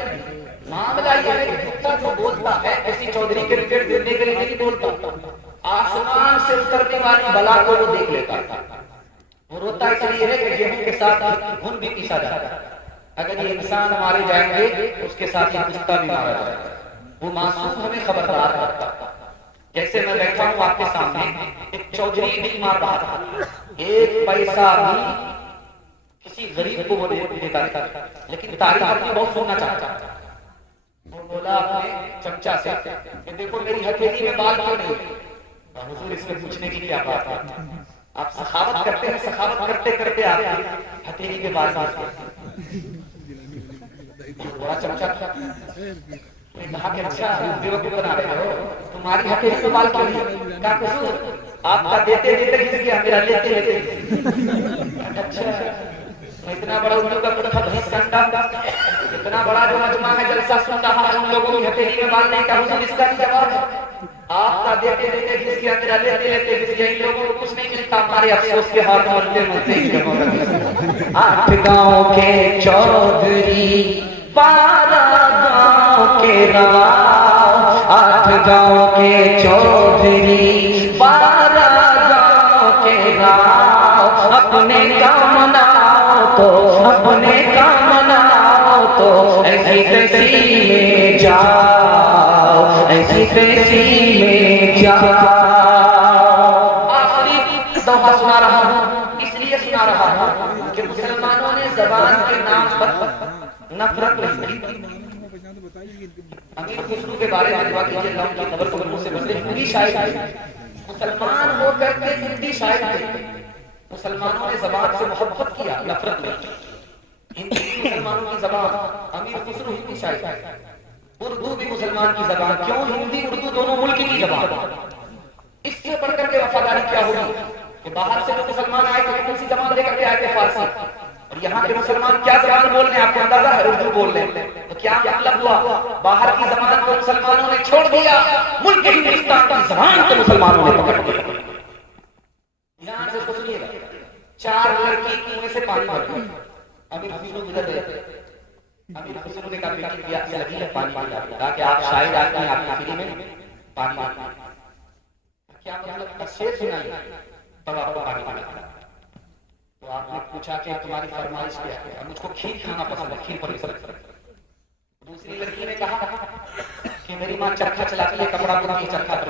मामला यह है कि कुत्ता जो बोलता है किसी चौधरी के विकेट गिरने के लिए नहीं बोलता, आसमान से उतरने वाली बला को वो देख लेता है। वो रोता इसलिए है कि गेहूं के साथ घुन भी पीसा जाता है, अगर ये इंसान मारे जाएंगे तो उसके साथ ये कुत्ता भी मारा जाएगा। वो मासूम हमें खबरदार करता है। जैसे मैं बैठा हूं आपके सामने, एक चौधरी भी मार रहा था, एक पैसा भी किसी गरीब को वो देता था, लेकिन तारीफ अपनी बहुत सुनना चाहता। वो बोला अपने चमचा से कि देखो मेरी हथेली में बाल क्यों नहीं? हुजूर इसमें पूछने की क्या बात है, आप सखावत करते हैं, सखावत करते करते आपकी हथेली के बाल बड़ा चमचा था। कहा कि अच्छा बेवकूफ बना रहे हो, तुम्हारी हथेली में बाल क्यों नहीं? क्या कसूर? आपका देते देते घिस गया, मेरा लेते लेते। अच्छा इतना बड़ा उर्दू का भैंस का अंडा, इतना बड़ा जो मजमा है जलसा सुन रहा है, उन लोगों की हथेली में बाल नहीं का हुजूर, इसका भी जवाब है। आपका देते देते घिस गया, मेरा लेते लेते घिस गया, इन लोगों को कुछ नहीं मिलता, हमारे अफसोस के हाथ मरते मरते। 8 गांव के चौधरी, 12 गांव के राव, 8 गांव के चौधरी, 12 गांव के राव, अपने काम मनाओ तो, अपने काम मनाओ तो, ऐसी तैसी में जाओ, ऐसी तैसी में जाओ। आखिरी दोहा सुना रहा हूं, इसलिए सुना रहा हूं कि मुसलमानों ने ज़बान के नाम पर नफरत नहीं की। अमीर खुसरो के बारे में दुआ कीजिए, अल्लाह की कब्र को नूर से भर दे। हिंदी शायर मुसलमान हो करके हिंदी शायर थे, मुसलमानों ने ज़बान से मोहब्बत किया, नफरत नहीं। हिंदी मुसलमानों की ज़बान, अमीर खुसरो हिंदी शायर, उर्दू भी मुसलमान की ज़बान। क्यों हिंदी उर्दू दोनों मुल्क की ज़बान? इससे बढ़कर के वफादारी क्या होगी कि बाहर से जो मुसलमान आए थे कौन सी ज़बान लेकर के आए थे? फारसी। और यहाँ के मुसलमान क्या ज़बान बोल रहे हैं आपको अंदाजा है? उर्दू बोल रहे हैं। तो क्या मतलब हुआ? बाहर की ज़बान को मुसलमानों ने छोड़ दिया, मुल्क हिंदुस्तान की ज़बान को मुसलमानों ने पकड़ लिया। ध्यान से सुनिएगा, 4 लड़की कुएं से पानी भर गई, अमीर खुसरो गुजर गए। अमीर खुसरो ने कहा बेटी दिया लगी है पानी पिला, कहा कि आप शायर आदमी हैं, आपकी फ्री में पानी। क्या मतलब? शेर सुनाइए तब आपको पानी पिला। तो आपने पूछा कि तुम्हारी फरमाइश क्या है? मुझको खीर खाना पसंद है, खीर पर दूसरी लड़की ने कहा कि मेरी माँ चरखा चलाती है, कपड़ा बुनती है, चरखा पर।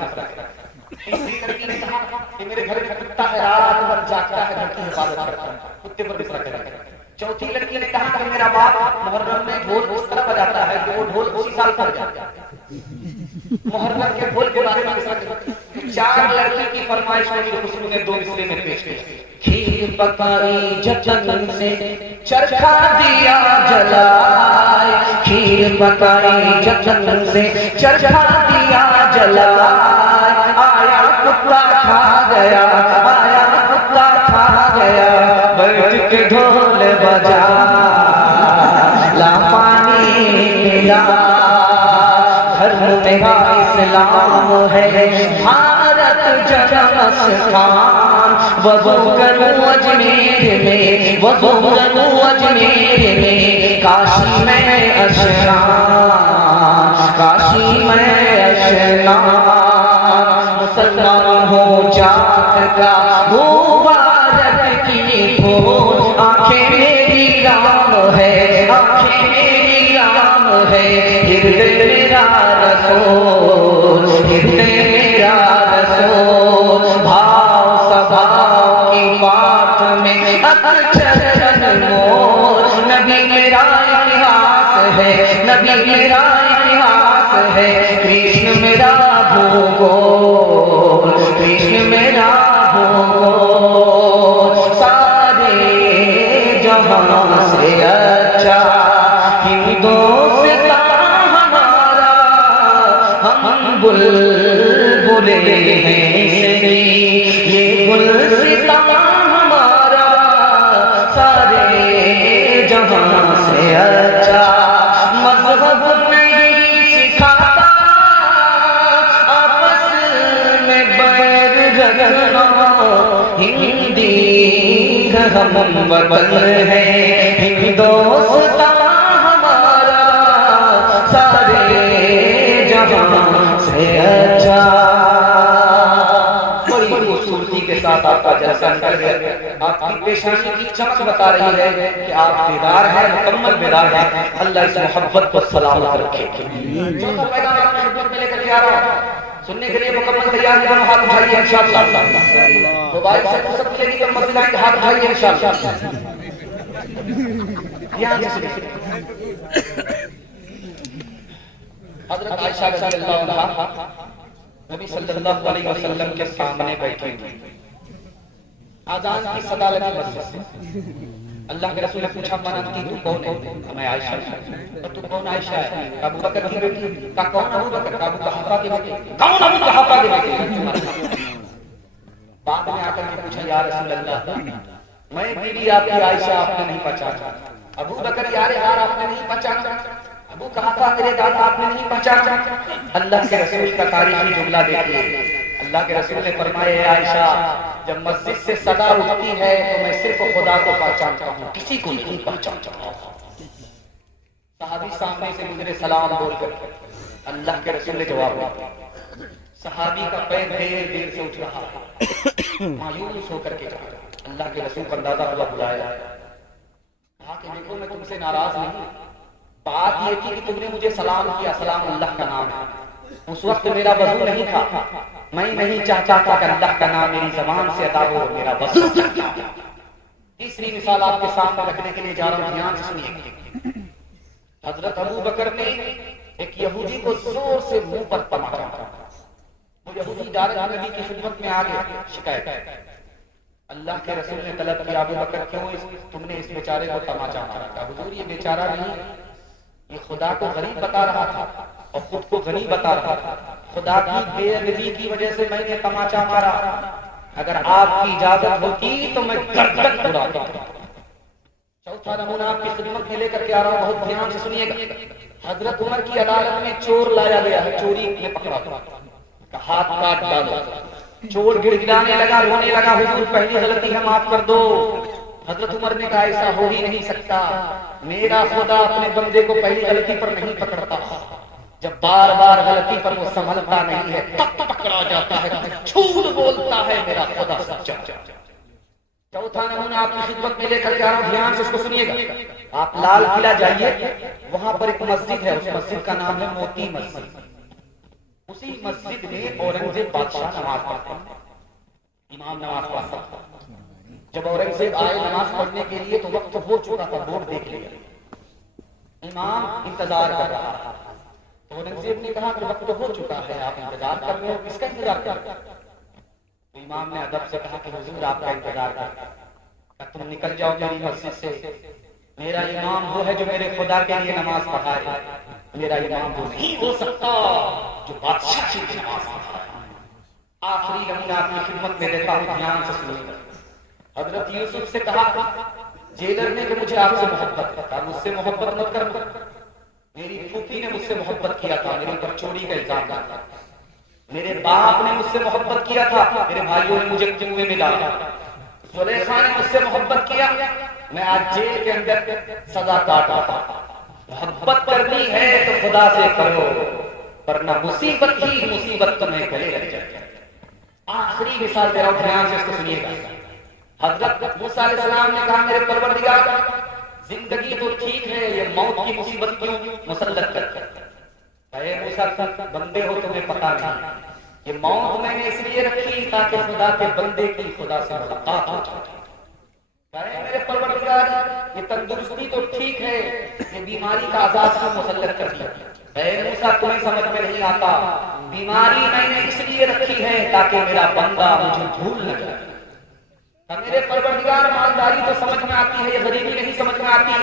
तीसरी लड़की ने कहा कि मेरे घर में कुत्ता है, रात भर जागता है, घर की हिफाजत करता है, कुत्ते पर बिस्तरा करता है। चौथी लड़की ने कहा कि मेरा बाप मुहर्रम में ढोल उस तरह बजाता है कि वो ढोल उसी साल कर जाता है, मुहर्रम के ढोल के बारे में। 4 लड़की की फरमाइश में खुसरो ने 2 मिसरे में पेश किया। खीर पकाई जतन से, चरखा दिया जलाए, खीर पकाई जतन से, चरखा दिया जलाए, आया कुत्ता खा गया, आया कुत्ता खा गया, बैठ के ढोल बजा ला पानी पिला। धर्म मेरा इस्लाम है, भारत जन्मस्थान, वज़ू करूं अजमेर में, वज़ू करूं अजमेर में, काशी में अशनान, काशी में अशनान। मुसलमान हो जात का मुबारक की फूल, आंखें मेरी चरण मोर, नबी मेरा इतिहास है, नबी मेरा इतिहास है, कृष्ण मेरा भूगोल, कृष्ण मेरा भूगोल। सारे जहां से अच्छा हिंदुस्तान हमारा, हम बुलबुले हैं ये गुलसितां हमारा, सारे जहां से अच्छा। मज़हब नहीं सिखाता आपस में बैर रखना, हिंदी हम वतन है हिंदुस्तान हमारा, सारे जहां से अच्छा। बड़ी खूबसूरती के साथ आपका जलसा निकल गया। आपकी पेशानी की चमक बता रही है कि आप बेदार हैं, मुकम्मल बेदार हैं। अल्लाह इस मोहब्बत को सलामत रखे। चौथा पैगाम आपकी खिदमत में लेकर के आ रहा हूं, सुनने के लिए मुकम्मल तैयार हैं। हाथ उठाइए इंशाअल्लाह। मोबाइल से तो सब यदि कम मसला है, हाथ उठाइए इंशाअल्लाह। ध्यान से सुनिए। हज़रत आयशा रज़ियल्लाहु अन्हा नबी सल्लल्लाहु अलैहि वसल्लम के सामने बैठी हुई, आजान की सदा लगी मस्जिद से। अल्लाह के रसूल ने पूछा, मन अंती, तू कौन है? मैं आयशा। तो तू कौन आयशा है? अबू बकर की बेटी। का कौन अबू बकर? अबू कुहाफा के बेटे। कौन अबू कुहाफा के बेटे? बाद में आकर के पूछा, या रसूल अल्लाह, मैं बीवी आपकी आयशा, आपने नहीं पहचाना। अबू बकर, यार आपने नहीं पहचाना। अबू कुहाफा, मेरे दादा, आपने नहीं पहचाना। अल्लाह के रसूल का तारीखी जुमला देखिए। अल्लाह के रसूल ने फरमाया, आयशा, जब मस्जिद से सदा उठती है तो मैं सिर्फ खुदा को पहचानता हूँ, किसी को नहीं पहचानता। सहाबी सामने से गुजरे, सलाम बोलकर अल्लाह के रसूल ने जवाब दिया। सहाबी का पैर देर देर से उठ रहा, मायूस होकर के जा रहा। अल्लाह के रसूल का अंदाजा हुआ, बुलाया, कहा कि देखो मैं तुमसे नाराज नहीं, बात ये थी कि तुमने मुझे सलाम किया, सलाम अल्लाह का नाम है। उस वक्त मेरा वजू नहीं था, मैं नहीं चाहता था कि अल्लाह का नाम मेरी ज़बान से अदा हो, मेरा वजू था। तीसरी मिसाल आपके सामने रखने के लिए जा रहा हूं, ध्यान से सुनिए। हजरत अबू बकर ने एक यहूदी को जोर से मुंह पर तमाचा मारा। वो यहूदी डायरेक्ट नबी की खिदमत में आ गया, शिकायत। अल्लाह के रसूल ने तलब किया, अबू बकर क्यों तुमने इस बेचारे को तमाचा मारा? कहा, हुजूर ये बेचारा नहीं, ये खुदा को गरीब बता रहा था और खुद को गनी बता रहा था। खुदा की बेअदबी की वजह से मैंने तमाचा मारा, अगर आपकी इजाजत होती तो मैं गर्दन उड़ाता। चौथा नमूना आपकी खिदमत में लेकर के आ रहा हूं, बहुत ध्यान से सुनिएगा। हजरत उमर की अदालत में चोर लाया गया है, चोरी में पकड़ा, हाथ काट डालो। चोर गिड़गिड़ाने लगा, रोने लगा, हुजूर पहली गलती है, माफ कर दो। हजरत उमर ने कहा, ऐसा हो ही नहीं सकता, मेरा खुदा अपने बंदे को पहली गलती पर नहीं पकड़ता, जब बार बार गलती पर वो संभलता नहीं है तब पकड़ा जाता है, झूठ बोलता है मेरा खुदा सच्चा। चौथा नमूना आपकी खिदमत में लेकर के आ रहा हूं, ध्यान से इसको सुनिएगा। आप लाल किला जाइए, वहां पर एक मस्जिद है, उस मस्जिद का नाम है मोती मस्जिद। उसी मस्जिद में औरंगजेब बादशाह नमाज पढ़ता, इमाम नमाज पढ़ता। जब औरंगजेब आए नमाज पढ़ने के लिए तो वक्त हो चुका था, बोर्ड देख लिया, इमाम इंतजार कर रहा था। तो औरंगजेब ने कहा कि वक्त हो चुका है, आप इंतजार कर रहे हो, किसका इंतजार कर रहे हो? तो इमाम ने अदब से कहा कि हुजूर आपका इंतजार कर रहा है, तुम निकल जाओ मेरी मस्जिद से। मेरा इमाम वो है जो मेरे खुदा के लिए नमाज पढ़ाए, मेरा इमाम वो नहीं हो सकता जो बादशाह की नमाज पढ़ाए। आखिरी नमूना आपकी खिदमत में देता हूं, ध्यान से सुनिएगा। हजरत यूसुफ से कहा जेलर ने कि मुझे आपसे मोहब्बत था, मुझसे मोहब्बत मत कर। मेरी फूफी ने मुझसे मोहब्बत किया था, मेरे ऊपर चोरी का इल्जाम था। मेरे बाप ने मुझसे मोहब्बत किया था, मेरे भाइयों ने मुझे कुएं में डाला। जुलेखा ने मुझसे मोहब्बत किया, मैं आज जेल के अंदर सजा काट रहा। मोहब्बत करनी है तो खुदा से करो, वरना मुसीबत ही मुसीबत तुम्हें गले लग जाए। आखिरी मिसाल दे रहा हूं, ध्यान से इसको सुनिएगा। हजरत मूसा अलैहिस्सलाम ने कहा, मेरे परवरदिगार, जिंदगी तो ठीक है, ये मौत की मुसीबत क्यों मुसल्लत कर? मूसा बंदे हो तुम्हें पता नहीं, ये मौत मैंने इसलिए रखी ताकि खुदा के बंदे की खुदा से मुलाकात हो जाए। मेरे परवरदिगार तंदुरुस्ती तो ठीक है, ये बीमारी का आजाद क्यों मुसल्लत कर दिया? मूसा तुम्हें समझ में नहीं आता, बीमारी मैंने इसलिए रखी है ताकि मेरा बंदा मुझे भूल न जाए। मेरे परवरदिगार मालदारी तो समझ में आती है, ये गरीबी नहीं समझ में आती।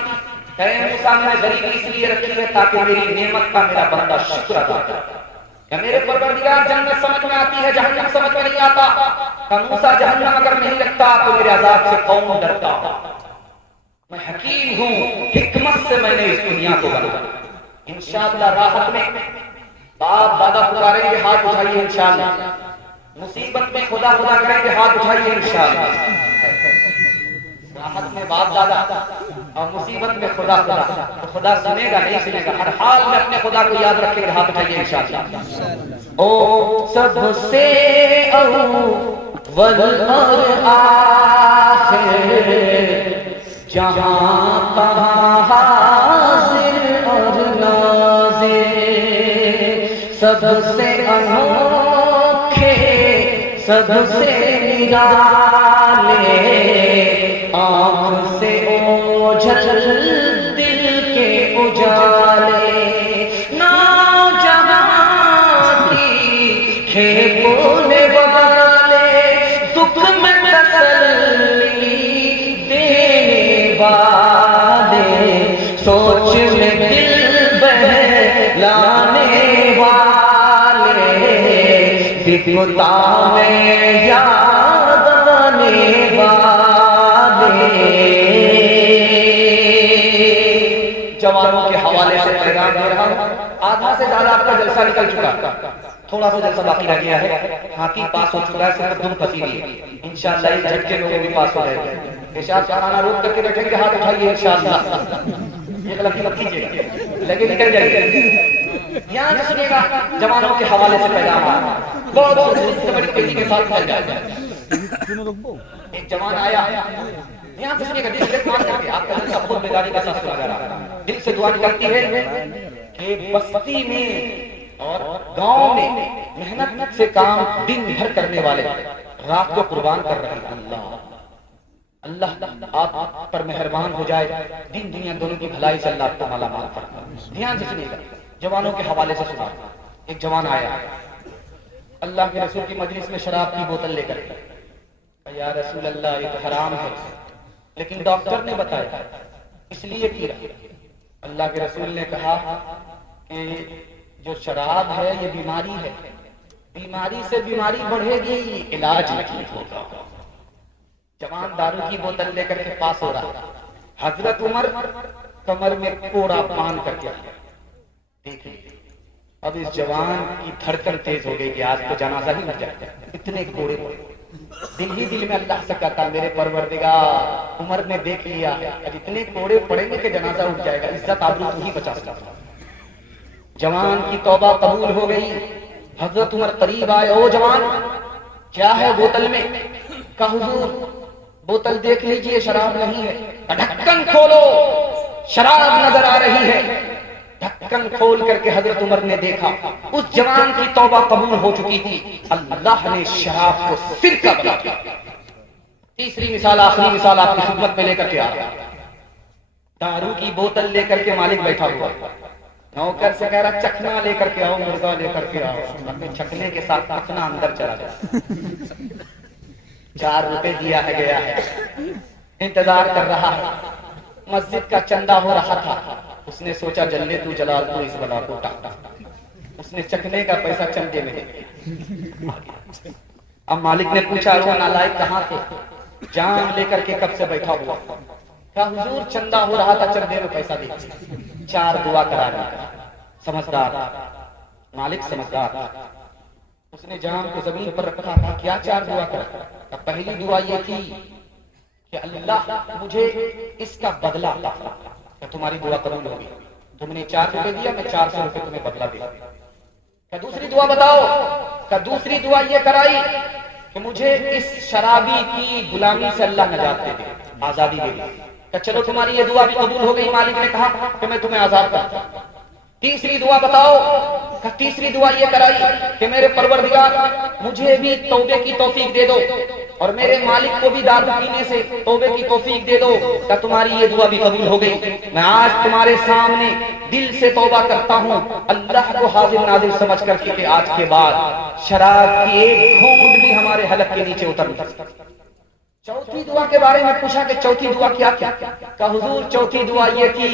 मूसा मैंने गरीबी इसलिए रखी है ताकि मेरी नेमत का मेरा बंदा शुक्र अदा करे। मेरे परवरदिगार जन्नत समझ में आती है, जहन्नम समझ में नहीं आता। मूसा जहन्नम अगर नहीं लगता तो मेरे अजाब से कौन डरता? मैं हकीम हूँ, हिकमत से मैंने इस दुनिया को बनाया। इंशाअल्लाह राहत में बाप दादा पुकारेंगे, हाथ उठाइए इंशाअल्लाह। मुसीबत में खुदा खुदा करेंगे, हाथ उठाइए इंशाअल्लाह। राहत में बाप दादा और मुसीबत में खुदा खुदा, तो खुदा सुनेगा नहीं सुनेगा, हर हाल में अपने खुदा को याद रखेंगे, हाथ उठाइए इंशाअल्लाह। ओ सबसे अव्वल और आखिर, जहां तहां हाजिर और नाज़िर, सबसे अनोखे सबसे निराले, आँख से ओझल दिल के उजाले, ना जहां की खेपोने वाले, दुख में तसल्ली देने वाले, सोच में दिल बहलाने वाले, विपदा में याद आने वाले। जवानों के हवाले से पैगाम दे रहा हूं। आधा से ज्यादा आपका जलसा निकल चुका, थोड़ा सा जलसा बाकी रह गया है। हाथी पास हो चुका है, सिर्फ तुम फंसी हुई है। इंशाअल्लाह इस झटके लोग भी पास हो जाएंगे। पेशाब का खाना रोक करके बैठेंगे, हाथ उठाइए इंशाअल्लाह। एक लकी कीजिए, लगे निकल जाइए। यहाँ से सुनिएगा, जवानों के हवाले से पैगाम आ रहा है, बहुत बड़ी तेजी के साथ फैल जाएगा। एक जवान आया, यहाँ से सुनिएगा, दिल से मान करके आपका दिल का बहुत बेदारी का साथ सुना जा रहा है। दिल से दुआ निकलती है कि बस्ती में और गांव में मेहनत से काम दिन भर करने वाले रात को कुर्बान कर रहे हैं। अल्लाह आप पर मेहरबान हो जाए, दिन दुनिया दोनों की भलाई से अल्लाह आपको माला माल फरमाए। ध्यान से सुनिएगा, जवानों के हवाले से सुना। एक जवान आया, अल्लाह के रसूल की मजलिस में शराब की बोतल लेकर, या रसूल अल्लाह ये तो हराम है, लेकिन डॉक्टर ने बताया इसलिए पी रहा। अल्लाह के रसूल ने कहा कि जो शराब है ये बीमारी है, बीमारी से बीमारी बढ़ेगी, इलाज नहीं होगा। जवान दारू की बोतल लेकर के पास हो रहा। हजरत उमर कमर में कोड़ा बांध करके देखिए, अब इस जवान की धड़कन तेज हो गई कि आज तो जनाजा ही मर जाए। इतने कोड़े पड़े, दिल ही दिल में अल्लाह से कहता, मेरे परवरदिगार उमर ने देख लिया, अब इतने कोड़े पड़ेंगे कि जनाजा उठ जाएगा, इज्जत आबरू तू ही बचा सकता। जवान की तौबा कबूल हो गई। हजरत उमर करीब आए, ओ जवान क्या है बोतल में? कहा हुजूर बोतल देख लीजिए, शराब नहीं है। ढक्कन खोलो, शराब नजर आ रही है। ढक्कन खोल करके हजरत उमर ने देखा, उस जवान की तौबा कबूल हो चुकी थी। अल्लाह ने शराब को सिरका बना दिया। तीसरी मिसाल, आखिरी मिसाल आपकी खिदमत में लेकर के आ रहा। दारू की बोतल लेकर के मालिक बैठा हुआ, नौकर से कह रहा चखना लेकर के आओ, मुर्गा लेकर के आओ। अपने चखने के साथ चखना अंदर चला जाए। 4 रुपए दिया है, गया है, इंतजार कर रहा है। मस्जिद का चंदा हो रहा था, उसने सोचा जल्ले तू जलाल तू इस बला को टाटा। उसने चखने का पैसा चंदे में दे। अब मालिक ने पूछा, वो नालायक कहाँ थे? जान लेकर के कब से बैठा हुआ? कहा हुजूर चंदा हो रहा था, चंदे में पैसा दे। 4 दुआ करा दी। समझदार मालिक, समझदार। उसने जाम को जमीन पर रखा था, क्या 4 दुआ करा? पहली दुआ ये थी कि अल्लाह मुझे इसका बदला, तुम्हारी दुआ कबूल होगी। तुमने 4 रुपए दिया, मैं 400 रुपए तुम्हें बदला दे। क्या दूसरी दुआ बताओ? क्या दूसरी दुआ ये कराई कि मुझे इस शराबी की गुलामी से अल्लाह नजात दे दे, आजादी दे दे। क्या चलो तुम्हारी ये दुआ भी कबूल हो गई। मालिक ने कहा कि मैं तुम्हें आजाद करता। तीसरी दुआ बताओ? क्या तीसरी दुआ ये कराई कि मेरे परवरदिगार मुझे भी तौबे की तौफीक दे दो। और मेरे मालिक को भी दारू पीने से तौबे की तौफीक दे दो। क्या तुम्हारी ये दुआ भी कबूल हो गई? मैं आज तुम्हारे सामने दिल से तौबा करता हूँ, अल्लाह को हाजिर नाजिर समझ करके कि आज के बाद शराब की एक घूंट भी हमारे हलक के नीचे उतर नहीं सकती। चौथी दुआ के बारे में पूछा कि चौथी दुआ क्या क्या? का हुजूर चौथी दुआ ये थी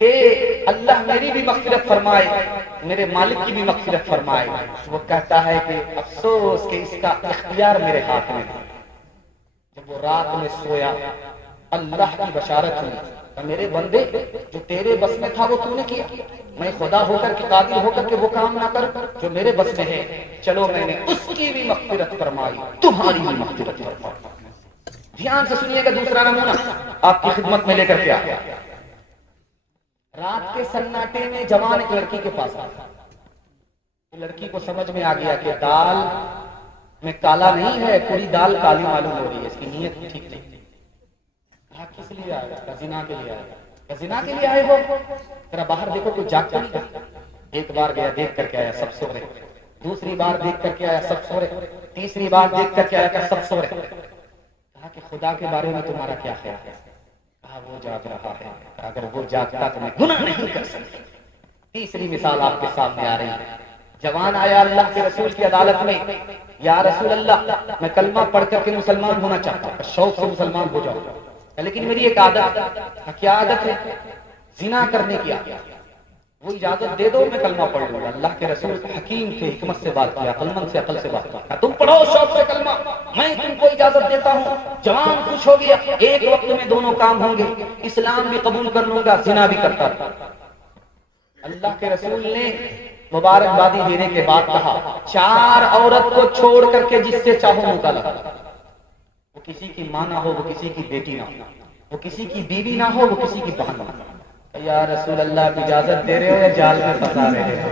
कि अल्लाह मेरी भी मग़फ़िरत फरमाए, मेरे मालिक की भी मग़फ़िरत फरमाए। वो कहता है कि अफसोस कि इसका इख्तियार मेरे हाथ में था। जब वो रात में सोया, अल्लाह की बशारत हुई, मेरे बंदे जो तेरे बस में था वो तूने किया, मैं खुदा होकर के कादिर होकर के वो काम ना कर जो मेरे बस में है। चलो मैंने उसकी भी मग़फ़िरत फरमाई, तुम्हारी भी मग़फ़िरत फरमाई। ध्यान से सुनिएगा, दूसरा नमूना आपकी खिदमत में लेकर के आया। रात के सन्नाटे में जवान एक लड़की के पास आया। लड़की को समझ में आ गया कि दाल में काला नहीं है, पूरी दाल काली मालूम हो रही है, इसकी नीयत ठीक नहीं। कहा किस लिए आए? जिना के लिए आए। जिना के लिए आए हो? जरा बाहर देखो कोई जागता नहीं। एक बार गया, देख करके आया, सब सो रहे। दूसरी बार देख करके आया, सब सो रहे। तीसरी बार देख करके आया, सब सो रहे। कहा कि खुदा के बारे में तुम्हारा क्या ख्याल है? कहा वो जाग रहा है, अगर वो जागता तो मैं गुनाह नहीं कर सकती। तीसरी मिसाल आपके सामने आ रही है। जवान आया अल्लाह के रसूल की अदालत में, या रसूल अल्लाह मैं कलमा पढ़ करके मुसलमान होना चाहता हूँ, शौक से मुसलमान हो जाऊँ, लेकिन मेरी एक आदत है। क्या आदत है? जिना करने की आदत। वो इजाजत दे दो, मैं कलमा पढ़ लूंगा। अल्लाह के रसूल हकीम थे, हिकमत से बात किया, अक्लमंद से अकल से बात किया। तुम पढ़ो शौक से कलमा, मैं तुमको इजाजत देता हूँ। जवान खुश हो गया, एक वक्त में दोनों काम होंगे, इस्लाम भी कबूल कर लूंगा, जिना भी करता था। अल्लाह के रसूल ने मुबारकबादी देने के बाद कहा, 4 औरत को छोड़ करके जिससे चाहो मुका लगा। वो किसी की माँ ना हो, वो किसी की बेटी ना हो, वो किसी की बीवी ना हो, वो किसी की बहन ना हो। या रसूल अल्लाह की इजाजत दे रहे हो या जाल में फंसा रहे हो?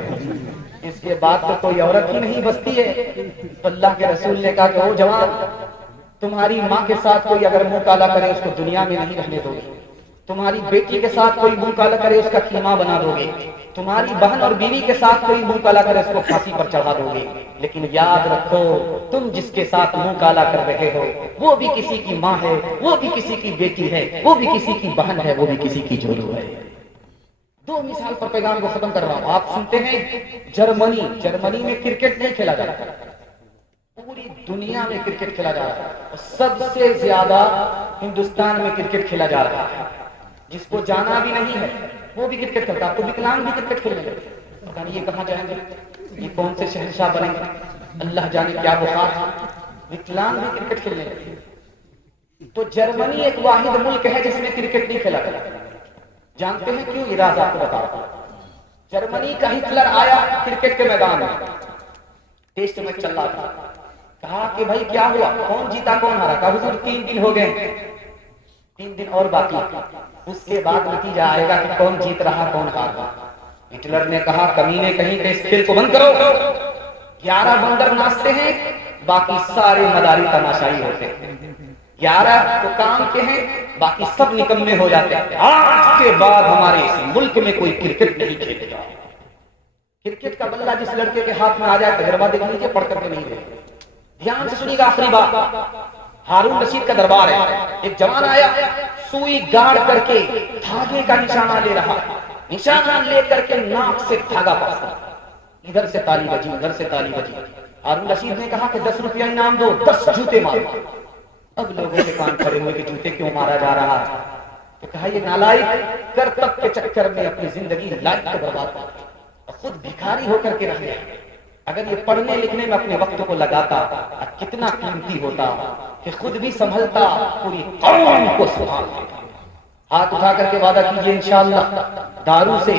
इसके बाद तो कोई औरत ही नहीं बचती है। तो अल्लाह के रसूल ने कहा कि ओ जवान, तुम्हारी माँ के साथ कोई अगर मुंह काला करे उसको दुनिया में नहीं रहने दोगे। तुम्हारी बेटी के साथ कोई मुंह काला करे उसका कीमा बना दोगे। तुम्हारी बहन और बीवी के साथ कोई मुंह काला करे उसको फांसी पर चढ़ा दोगे। लेकिन याद रखो, तुम जिसके साथ मुंह काला कर रहे हो वो भी किसी की माँ है, वो भी किसी की बेटी है, वो भी किसी की बहन है, वो भी किसी की जोरू है। 2 मिसाल पर पैगाम को खत्म कर रहा हूं। आप सुनते हैं जर्मनी में क्रिकेट नहीं खेला जाता, पूरी दुनिया में क्रिकेट खेला जा रहा है और सबसे ज्यादा हिंदुस्तान में क्रिकेट खेला जा रहा है। जिसको जाना भी नहीं है वो भी क्रिकेट खेलता है। तो विकलांग भी क्रिकेट खेलने लगे, पता नहीं ये कहाँ जाएंगे, ये कौन से शहंशाह बनेंगे, अल्लाह जाने क्या बुखार। विकलांग भी क्रिकेट खेलने लगे। तो जर्मनी एक वाहिद मुल्क है जिसमें क्रिकेट नहीं खेला जाता। जानते हैं क्यों? ये राज आपको बता रहा हूं। जर्मनी का हिटलर आया क्रिकेट के मैदान में, टेस्ट मैच चल रहा था। कहा कि भाई क्या हुआ, कौन जीता कौन हारा? कहा हुजूर 3 दिन हो गए, 3 दिन और बाकी, उसके बाद नतीजा आएगा कि कौन जीत रहा कौन हार रहा। हिटलर ने कहा कमीने कहीं के इस खेल को बंद करो। 11 बंदर नाचते हैं, बाकी सारे मदारी तमाशाई होते हैं। 11 तो काम के हैं, बाकी सब निकम्मे हो जाते हैं। आज के बाद हमारे इस मुल्क में कोई क्रिकेट नहीं खेलेगा। क्रिकेट का बल्ला जिस लड़के के हाथ में आ जाए, तजर्बा देख लीजिए, पढ़ करके नहीं देखे। ध्यान से सुनिएगा, आखिरी बात। हारून रशीद का दरबार है। एक जवान आया, सुई गाड़ करके धागे का निशाना ले रहा, निशाना ले करके नाक से धागा फंसा। इधर से ताली बजी, उधर से ताली बजी। हारून रशीद ने कहा कि 10 रुपया इनाम दो, 10 जूते मारो। अब लोगों के कान खड़े हुए कि जूते क्यों मारा जा रहा है? तो कहा ये नालायक करतब के चक्कर में अपनी जिंदगी लाइफ को बर्बाद कर, खुद भिखारी होकर के रह गया। अगर ये पढ़ने लिखने में अपने वक्त को लगाता, कितना कीमती होता कि खुद भी संभलता, पूरी कौम को संभाल देता। हाथ उठा करके वादा कीजिए इंशाअल्लाह, दारू से,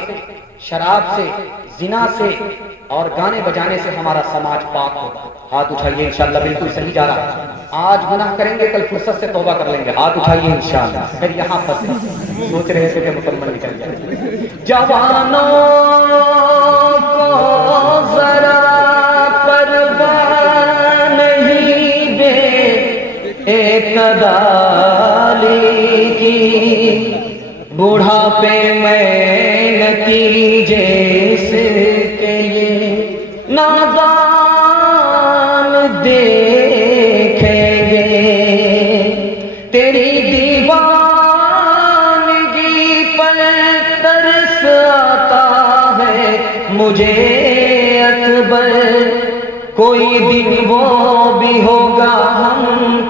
शराब से, जिना से और गाने बजाने से हमारा समाज पाक होगा। हाथ उठाइए इंशाअल्लाह, बिल्कुल सही जा रहा है। आज गुनाह करेंगे, कल फुर्सत से तौबा कर लेंगे। हाथ उठाइए इंशाअल्लाह। फिर यहाँ पर सोच रहे थे कि मुसलमान निकल जाए। जवानों को जरा परवाह नहीं दे इत्तदाली की, बुढ़ापे में नतीजे के ये नादान देखे मुझे अकबर, कोई दिन वो भी होगा हम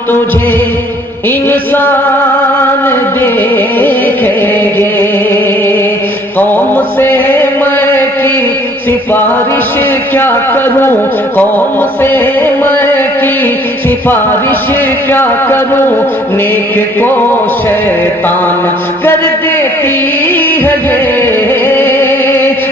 तुझे इंसान देखेंगे। कौम से मैं की सिफारिश क्या करूं, कौम से मैं की सिफारिश क्या करूं, नेक को शैतान कर देती है ये।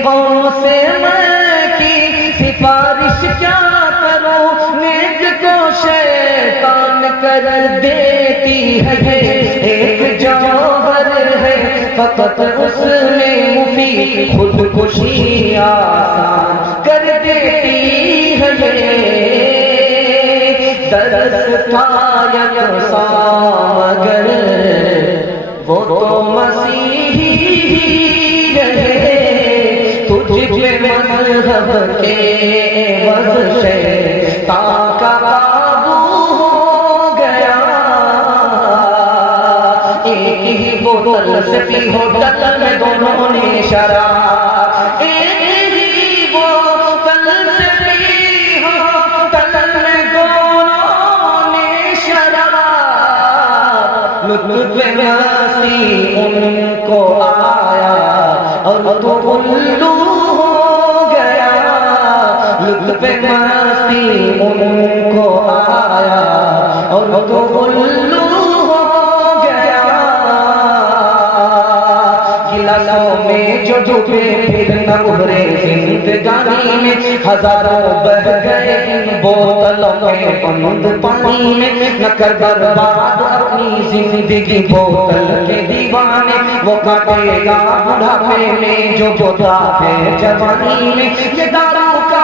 कौम से मैं की सिफारिश क्या करूं, नेक को शैतान कर देती है ये। एक जौहर है फकत उसमें मुफीद, खुदकुशी आसान कर देती है ये। दरस था यकसा मगर वो तो मसीही रहे, तुझ पे मज़हब के एवज़ शैतान का काबू हो गया। एक ही बोतल से पी होटल में दोनों ने शराब, एक ही बोतल से पी होटल में दोनों ने शराब। लुत्फ़ मस्ती उनको आया और तो उल्लू हो गया। लुत्फ़ मस्ती उनको आया और तो उल्लू में जो डूबे फिर न उभरे जिंदगानी में। हजारों बह गए इन बोतलों में बंद पानी में, न कर बर्बाद अपनी जिंदगी बोतल के दीवाने। वो काटेगा बुढ़ापे में जो बोता है जवानी में। ये दारू का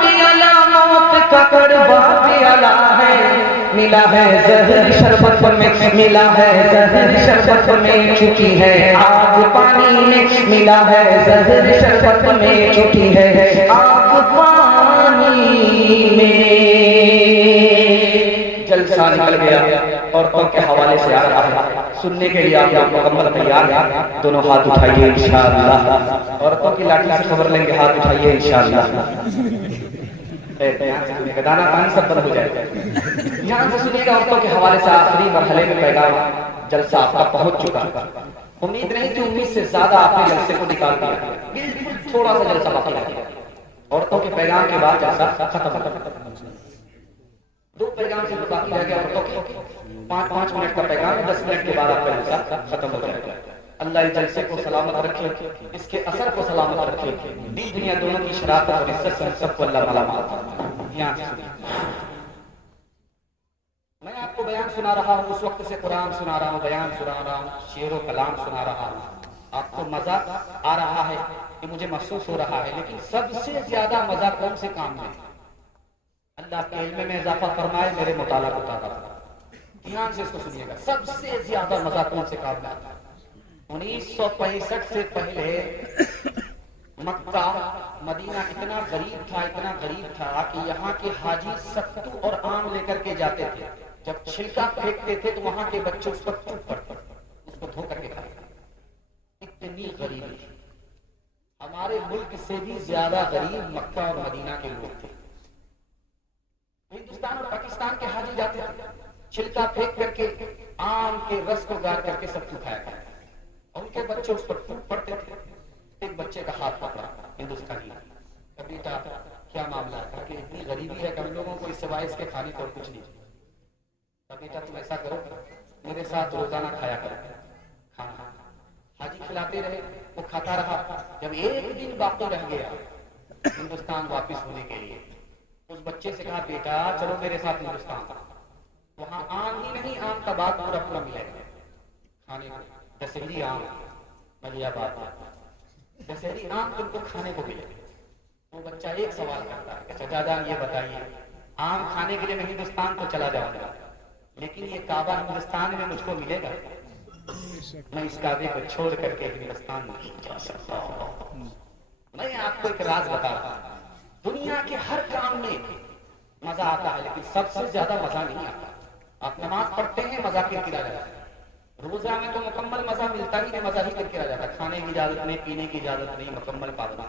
पियाला मौत का कड़वा पियाला है। मिला है जहर शरबत में, मिला है जहर शरबत में, चुकी है आग पानी में। मिला है जहर शरबत में, चुकी है आग पानी में। जलसा निकल गया औरतों के हवाले से आ रहा है, सुनने के लिए आप लोग मुकम्मल तैयार हैं? दोनों हाथ उठाइए इंशाअल्लाह। औरतों की लाठी से खबर लेंगे, हाथ उठाइए इंशाअल्लाह। दाना पानी सब बंद हो जाएगा। ध्यान से सुनिएगा, औरतों के हवाले से आखिरी मरहले में पैगाम जलसा आपका पहुंच चुका। उम्मीद नहीं थी, उम्मीद से ज्यादा आपने जलसे को निकाल दिया। बिल्कुल थोड़ा सा जलसा बाकी रह गया। औरतों के पैगाम के बाद जलसा खत्म हो गया। 2 पैगाम से बाकी रह गया औरतों के। 5-5 मिनट का पैगाम है, 10 मिनट के बाद आपका जलसा खत्म हो जाएगा। अल्लाह इस जलसे को सलामत रखे, इसके असर को सलामत रखे। दीन दुनिया दोनों की शराफत और इज्जत से सबको अल्लाह ताला माफ फरमाए। यहाँ से मैं आपको बयान सुना रहा हूँ, उस वक्त से कुरान सुना रहा हूँ, बयान सुना रहा हूँ, शेरो कलाम सुना रहा हूँ। आपको मजा आ रहा है कि मुझे महसूस हो रहा है, लेकिन सबसे ज्यादा मजा कौन से काम में? अल्लाह के इल्म में इजाफा फरमाए, मेरे मुताला को ताकत। ध्यान से इसको सुनिएगा, सबसे ज्यादा मजा कौन से काम में आता है? 1965 से पहले मक्का मदीना इतना गरीब था, इतना गरीब था कि यहाँ के हाजी सत्तू और आम लेकर के जाते थे। जब छिलका फेंकते थे तो वहां के बच्चे उस पर चुप पड़ते, उसको धो करके खाते। इतनी गरीबी थी। हमारे मुल्क से भी ज्यादा गरीब मक्का और मदीना के लोग थे। हिंदुस्तान और पाकिस्तान के हाजी जाते थे, छिलका फेंक करके आम के रस को गार करके सत्तू खाया करते, उनके बच्चे उस पर टूट पड़ते थे। एक बच्चे का हाथ पकड़ा हिंदुस्तानी, बेटा क्या मामला है? कि इतनी गरीबी है कि हम लोगों को इस सिवाय इसके खाने को कुछ नहीं। बेटा तुम ऐसा करो, मेरे साथ रोजाना खाया करो खाना। हाजी खिलाते रहे, वो खाता रहा। जब एक दिन बाकी रह गया हिंदुस्तान वापिस होने के लिए, उस बच्चे से कहा बेटा चलो मेरे साथ हिंदुस्तान। वहां आम ही नहीं, आम का बाग पूरा पूरा मिलेगा खाने को। दशहरी आम, बढ़िया बात है, दशहरी आम तुमको खाने को मिलेगा। वो बच्चा एक सवाल करता है, अच्छा दादा ये बताइए, आम खाने के लिए मैं हिंदुस्तान को चला जाऊंगा, लेकिन ये काबा हिंदुस्तान में मुझको मिलेगा? मैं इस काबे को छोड़ करके हिंदुस्तान में जा सकता हूं। मैं आपको एक राज बता रहा हूं, दुनिया के हर काम में मजा आता है, लेकिन सबसे ज्यादा मजा नहीं आता। आप नमाज पढ़ते हैं, मजा किरकिरा जाता है। रोजा में तो मुकम्मल मजा मिलता ही नहीं, मजा ही करके आ जाता, खाने की इजाजत नहीं, पीने की इजाजत नहीं, मुकम्मल पाबंदी।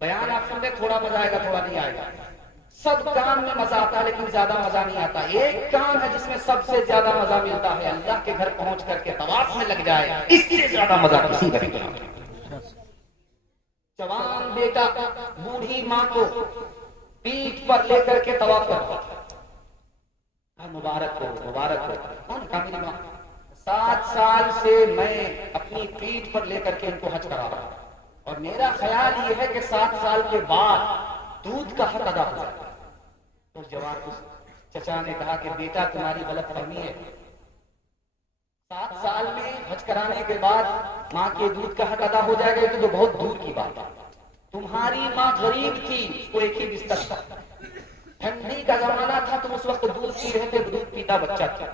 बयान आप सुन रहे, थोड़ा मजा आएगा थोड़ा नहीं आएगा, सब काम में मजा आता है लेकिन ज्यादा मजा नहीं आता। एक काम है जिसमें सबसे ज्यादा मजा मिलता है, अल्लाह के घर पहुंच करके तवाफ में लग जाए, इससे ज्यादा मजा किसी का नहीं। जवान बेटा बूढ़ी माँ को पीठ पर लेकर के तवाफ करता, मुबारक हो मुबारक हो। कौन कहा? मेरी माँ 7 साल से मैं अपनी पीठ पर लेकर के इनको हज करा रहा हूं और मेरा ख्याल ये है कि 7 साल के बाद दूध का हक अदा हो जाए। तो जवान चचा ने कहा कि बेटा तुम्हारी गलत फहमी है, 7 साल में हज कराने के बाद माँ के दूध का हक अदा हो जाएगा, तो बहुत दूर की बात है। तुम्हारी माँ गरीब थी, उसको एक ही बिस्तर था, ठंडी का जमाना था, तुम उस वक्त दूध पी रहे थे, दूध पीता बच्चा था।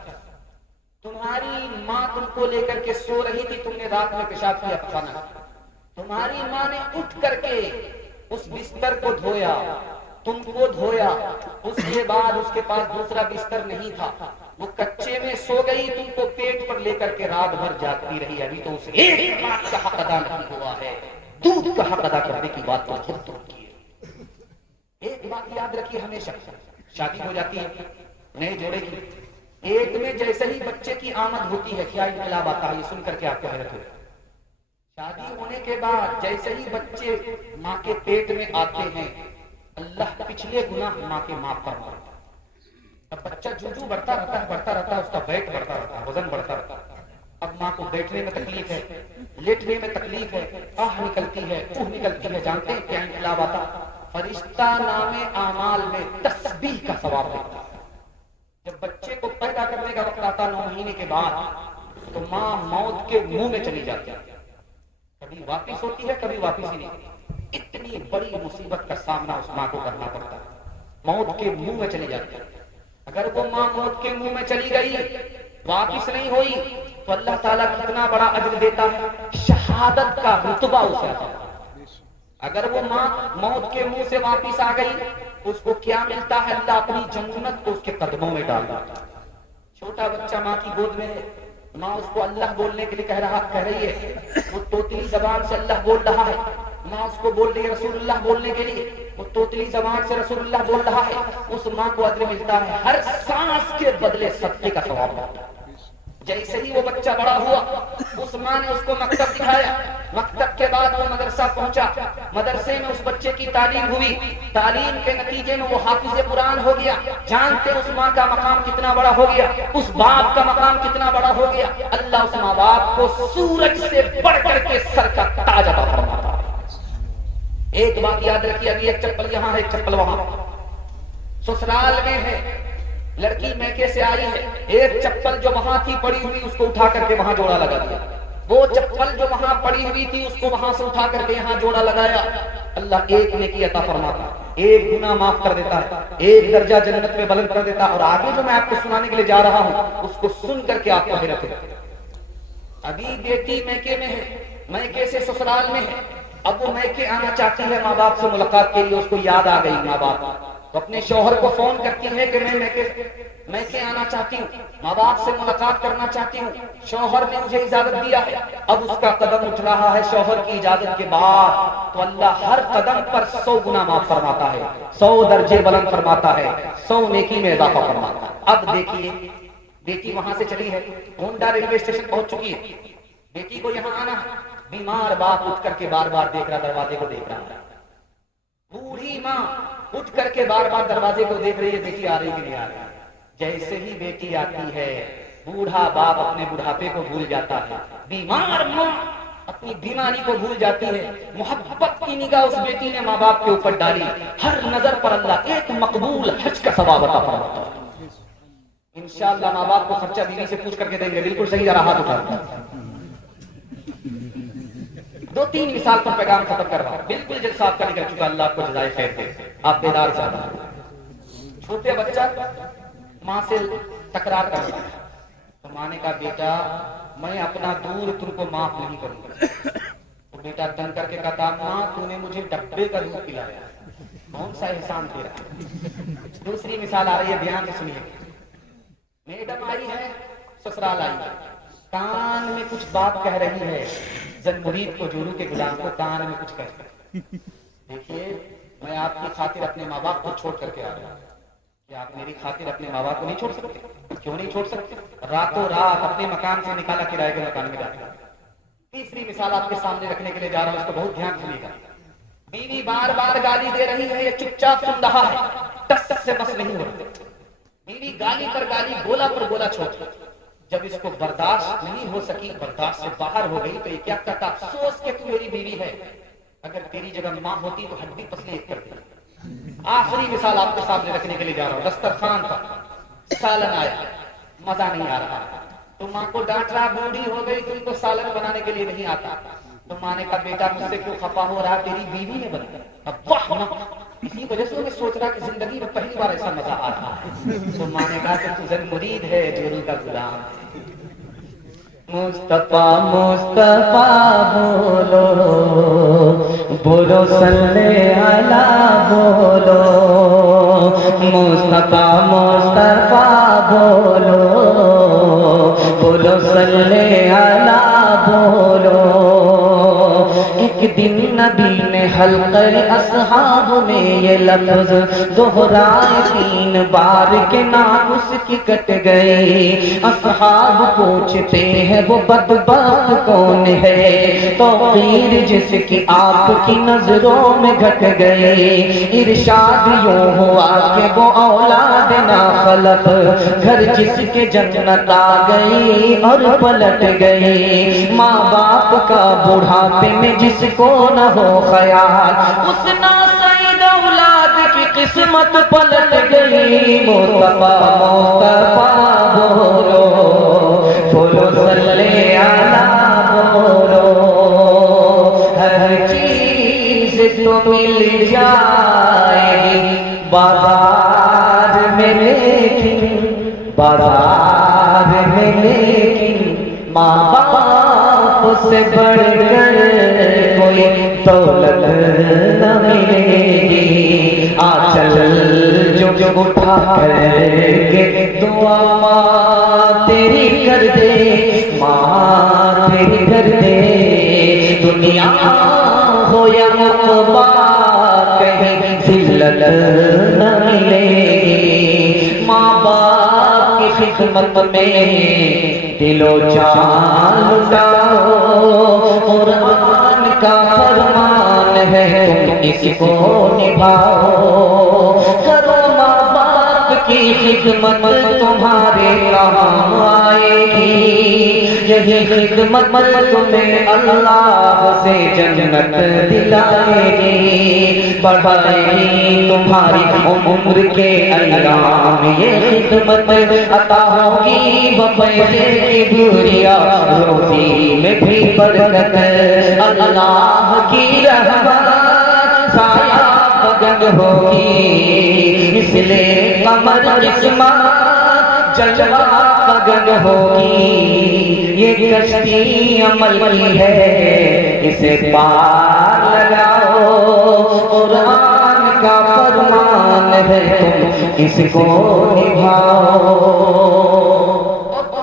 तुम्हारी माँ तुमको लेकर के सो रही थी, तुमने रात में पेशाब किया, खाना। तुम्हारी माँ ने उठ करके उस बिस्तर को धोया, तुमको धोया, उसके बाद उसके पास दूसरा बिस्तर नहीं था, वो कच्चे में सो गई, तुमको पेट पर लेकर के रात भर जागती रही। अभी तो उसे एक बात का हक अदा नहीं हुआ है, दूध का हक अदा करने की बात तो बहुत दूर की है। एक बात याद रखिए, हमेशा शादी हो जाती है नए जोड़े की, एक में जैसे ही बच्चे की आमद होती है क्या इनकलाब आता है, ये सुन करके आपको हैरत हो। शादी होने के बाद जैसे ही बच्चे माँ के पेट में आते हैं, अल्लाह पिछले गुनाह माँ के माफ फरमा देता है। अब बच्चा जूझू बढ़ता रहता है, उसका वेट बढ़ता रहता है, वजन बढ़ता रहता है। अब माँ को बैठने में तकलीफ है, लेटने में तकलीफ है, आह निकलती है, ऊह निकलती है। जानते हैं क्या इनकलाब आता? फरिश्ता नामे आमाल में तस्बीह का सवाब देता है। जब बच्चे को पैदा करने का वक्त आता 9 महीने के बाद, तो माँ मौत के मुंह में चली जाती है, कभी वापिस होती है कभी वापिस ही नहीं। इतनी बड़ी मुसीबत का सामना उस माँ को करना पड़ता है, मौत के मुंह में चली जाती है। अगर वो माँ मौत के मुंह में चली गई, वापिस नहीं हुई, तो अल्लाह ताला कितना बड़ा अजर देता है, शहादत का रुतबा उसे आता है। अगर वो माँ मौत के मुंह से वापिस आ गई, उसको क्या मिलता है? अल्लाह अपनी जन्नत को उसके कदमों में डाल देता है। छोटा बच्चा माँ की गोद में है, माँ उसको अल्लाह बोलने के लिए कह रही है, वो तोतली जबान से अल्लाह बोल रहा है, माँ उसको बोल रही है रसूलुल्लाह बोलने के लिए, वो तोतली जबान से रसूलुल्लाह बोल रहा है। उस माँ को अजर मिलता है, हर सांस के बदले सत्य का सवाब मिलता है। जैसे ही वो बच्चा बड़ा हुआ, उस माँ ने उसको मकतब दिखाया, मकतब के बाद वो मदरसा पहुंचा, मदरसे में उस बच्चे की तालीम हुई, तालीम के नतीजे में वो हाफिज़े कुरान हो गया। जानते उस माँ का मकाम कितना बड़ा हो गया, उस बाप का मकाम कितना बड़ा हो गया। अल्लाह उस माँ बाप को सूरज से बढ़ करके सर का ताज अता फरमाता है। एक बात याद रखिए, अभी एक चप्पल यहाँ है, एक चप्पल वहां, ससुराल में है, लड़की मैके से आई है, एक चप्पल जो वहां थी पड़ी हुई, उसको उठा करके वहां जोड़ा लगा दिया। वो चप्पल जो वहां पड़ी हुई थी, उसको वहां से उठा करके यहाँ जोड़ा लगाया। अल्लाह एक नेकी अता फरमाता, एक गुनाह माफ कर देता है, एक दर्जा जन्नत में बुलंद कर देता। और आगे जो मैं आपको सुनाने के लिए जा रहा हूँ, उसको सुन करके आपको हैरत हो। अभी बेटी मैके में है, मैके से ससुराल में है, अब वो मैके आना चाहती है माँ बाप से मुलाकात के लिए। उसको याद आ गई माँ बाप, तो अपने शौहर को फोन करती है कि मैं मैके आना चाहती हूँ, माँ बाप से मुलाकात करना चाहती हूँ, शौहर ने मुझे इजाजत दिया है। अब उसका कदम उठ रहा है शौहर की इजाजत के बाद, तो अल्लाह हर कदम पर 100 गुना माफ फरमाता है, 100 दर्जे बुलंद फरमाता है, 100 नेकी में इजाफा फरमाता है। अब देखिए, बेटी वहां से चली है, होंडा रेलवे स्टेशन पहुंच चुकी है, बेटी को यहाँ आना है। बीमार बाप उठ करके बार बार देख रहा, दरवाजे को देख रहा है। बूढ़ी माँ उठ करके बार बार दरवाजे को देख रही है, बेटी आ रही कि नहीं आ रही। जैसे ही बेटी आती है, बूढ़ा बाप अपने बुढ़ापे को भूल जाता है, बीमार माँ अपनी बीमारी को भूल जाती है। मोहब्बत की निगाह उस बेटी ने माँ बाप के ऊपर डाली, हर नजर पर अल्लाह एक मकबूल हज का सवाब अता फरमाता है। इंशाअल्लाह माँ बाप को खर्चा बीवी से पूछ करके देंगे। बिल्कुल सही, जरा हाथ उठा। 2-3 मिसाल पर पैगाम खत्म कर रहा हूं, बिल्कुल जलसा आपका निकल चुका, अल्लाह आपको जज़ाए खैर दे, आप बेदार ज्यादा। छोटे बच्चा माँ से तकरार कर रहा है, तो माँ ने कहा बेटा मैं अपना दूर तुमको माफ नहीं करूंगा। तो बेटा तंग करके कहता माँ तूने मुझे डब्बे का दूध पिलाया, कौन सा एहसान तेरा। दूसरी मिसाल आ रही है, ध्यान से सुनिए। मैडम आई है, ससुराल आई है, कान में कुछ बात कह रही है, जन मुरीद को, जोरू के गुलाम को कान में कुछ कह। देखिए, मैं आपकी खातिर अपने माँ बाप को छोड़ करके आ रहा हूँ, क्या आप मेरी खातिर अपने माँ बाप को नहीं छोड़ सकते? क्यों नहीं छोड़ सकते? रातों रात अपने मकान से निकाला, किराए के मकान में जाकर। तीसरी मिसाल आपके सामने रखने के लिए जा रहा हूँ, इसको बहुत ध्यान सुनिएगा। बीवी बार बार गाली दे रही है, ये चुपचाप सुन रहा है, टस से बस नहीं हो रहा। बीवी गाली पर गाली, गोला पर गोला छोड़, जब इसको बर्दाश्त नहीं हो सकी, बर्दाश्त से बाहर हो गई, तो ये क्या कहता, अफसोस कि तू मेरी बीवी है, अगर तेरी जगह मां होती तो हड्डी पसली एक कर दी। आखिरी मिसाल आपके सामने रखने के लिए जा रहा हूं। दस्तरखान पर सालन आया, मजा नहीं आ रहा, तो माँ को डांट रहा, बूढ़ी हो गई, तुमको सालन बनाने के लिए नहीं आता। तो माँ ने कहा, बेटा मुझसे क्यों खफा हो रहा, तेरी बीवी ने बनाया। अब वाह माँ, इसी वजह से मैं सोच रहा कि जिंदगी में पहली बार ऐसा मजा आ रहा है। तो माँ ने कहा कि तू जन मुरीद है, जोरू का गुलाम। मुस्तफा मुस्तफा बोलो, बोलो सल्ले अला बोलो, मुस्तफा मुस्तफा बोलो, बोलो सल्ले अला बोलो। एक दिन नबी ने हल्क़े असहाब में ये लफ्ज दोहराए 3 बार के नाम उसकी कट गए। असहाब पूछते हैं वो बदबख्त कौन है, तो पीर जिसकी आपकी नजरों में घट गए। इरशाद यूं हुआ कि वो औलाद ना खलफ, घर जिसके जन्नत आ गई और पलट गई। माँ बाप का बुढ़ापे में जिसको न हो ख्याल, उस नासईद औलाद की किस्मत पलट गई। मुस्तफा मुस्तफा बोलो, बोलो सल्ले अला बोलो। हर चीज तो मिल जाएगी बाजार में, लेकिन बाजार में लेकिन माँ बाप से बढ़कर कोई दौलत न मिलेगी। आंचल जो उठा करके दुआ माँ तेरी कर दे, माँ तेरी कर दे। दुनिया हो या मुक़बा कहीं जिल्लत न मिलेगी। माँ बाप की खिदमत में दिलो जान लुटाओ, कुरान का फरमान है तुम इसको निभाओ। करो माँ बाप की खिदमत तुम्हारे काम आएगी, यही खिदमत तुम्हें अल्लाह से जन्नत दिलाएगी। बढ़ाएगी तुम्हारी उम्र के अयाम ये खिदमत, अता होगी पैसे की बुरिया, रोजी में भी बरकत। अल्लाह की रहमत साया बगन होगी, इसलिए कमर किस्मत जलवा बगन होगी। ये कश्ती अमल की है, इसे पार लगाओ। कुरान का फरमान है तुम इसको निभाओ।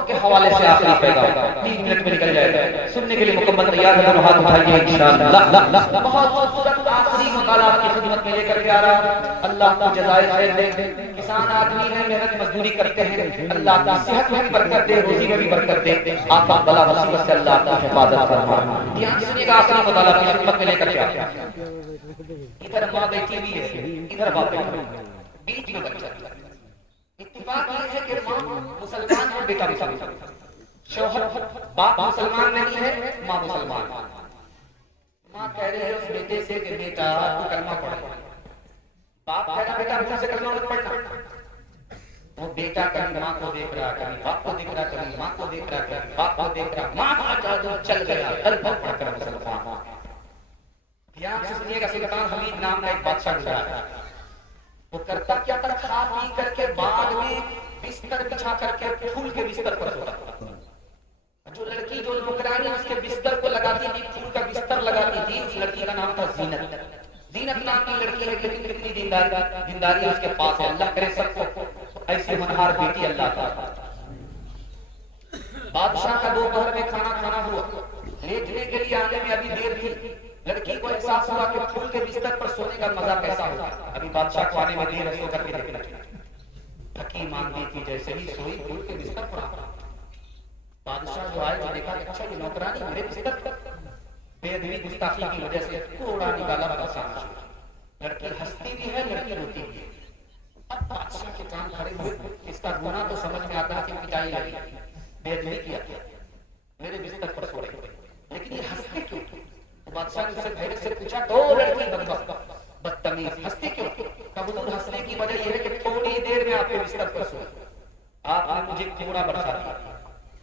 के हवाले से आखिरी पैगाम 3 मिनट में निकल जाएगा, सुनने के लिए मुकम्मल तैयार है, दोनों हाथ उठाइए इंशाअल्लाह। बहुत खूबसूरत आखिरी मकाला आपकी खिदमत में लेकर के आ रहा हूं। अल्लाह को जज़ाए खैर दे। किसान आदमी है, मेहनत मजदूरी करते हैं, अल्लाह की सेहत में भी बरकत दे, रोजी में भी बरकत दे। आपका बला मुसीबत से अल्लाह की हिफाजत फरमाए। ध्यान सुनिएगा, आखिरी मकाला आपकी खिदमत में लेकर के आ रहा हूं। इधर माँ बैठी हुई है, इधर बाप बैठा है, बीच में बच्चा। इत्तेफाक ये है कि माँ मुसलमान है, बेटा मुसलमान, शौहर बाप मुसलमान नहीं है, माँ मुसलमान। माँ कह रहे हैं उस बेटे से कि बेटा तू कलमा पढ़। बाप कह रहा बेटा मुझसे कलमा मत पढ़ना। वो बेटा कभी माँ को देख रहा, कभी बाप को देख रहा, कभी माँ को देख रहा, कभी बाप को देख रहा। माँ का जादू चल गया, कलमा पढ़कर मुसलमान। ध्यान से सुनिएगा, सुल्तान हमीद नाम का एक बादशाह गुजरा है। वो करता क्या था, खा पी करके बाद में बिस्तर बिछा करके फूल के बिस्तर पर सोता। जो लड़की जो नौकरानी उसके बिस्तर को लगाती थी, फूल का बिस्तर लगाती थी, उस लड़की का नाम था जीनत। जीनत नाम की लड़की है, लेकिन कितनी दीनदारी उसके पास है। अल्लाह करे सबको ऐसी मनहार बेटी अल्लाह का। बादशाह का दोपहर में खाना खाना हुआ, लेटने के लिए आने में अभी देर थी। लड़की को एहसास हुआ कि फूल के बिस्तर पर सोने का मजा कैसा होगा। अभी बादशाह को आने में देर है, सो करके देखना चाहिए। थकी मांदी थी, जैसे ही सोई फूल के बिस्तर पर आ बादशाह जो आए तो देखा अच्छा ये नौकरानी मेरे बिस्तर पर। बेअदबी गुस्ताखी की वजह से कोड़ा निकाला बादशाह। लड़की हंसती भी है, लड़की रोती भी है। अब बादशाह के कान खड़े हुए, इसका गुनाह तो समझ में आता है कि पिटाई लगी, बेअदबी किया, मेरे बिस्तर पर सो रही, लेकिन ये हंसते क्यों? तो बादशाह ने उससे धैर्य से पूछा, तो लड़की बदतमीज हंसती क्यों? कहा हुजूर हंसने की वजह यह है कि थोड़ी देर में आपके बिस्तर पर सोई, आपने मुझे कूड़ा बरसा दिया,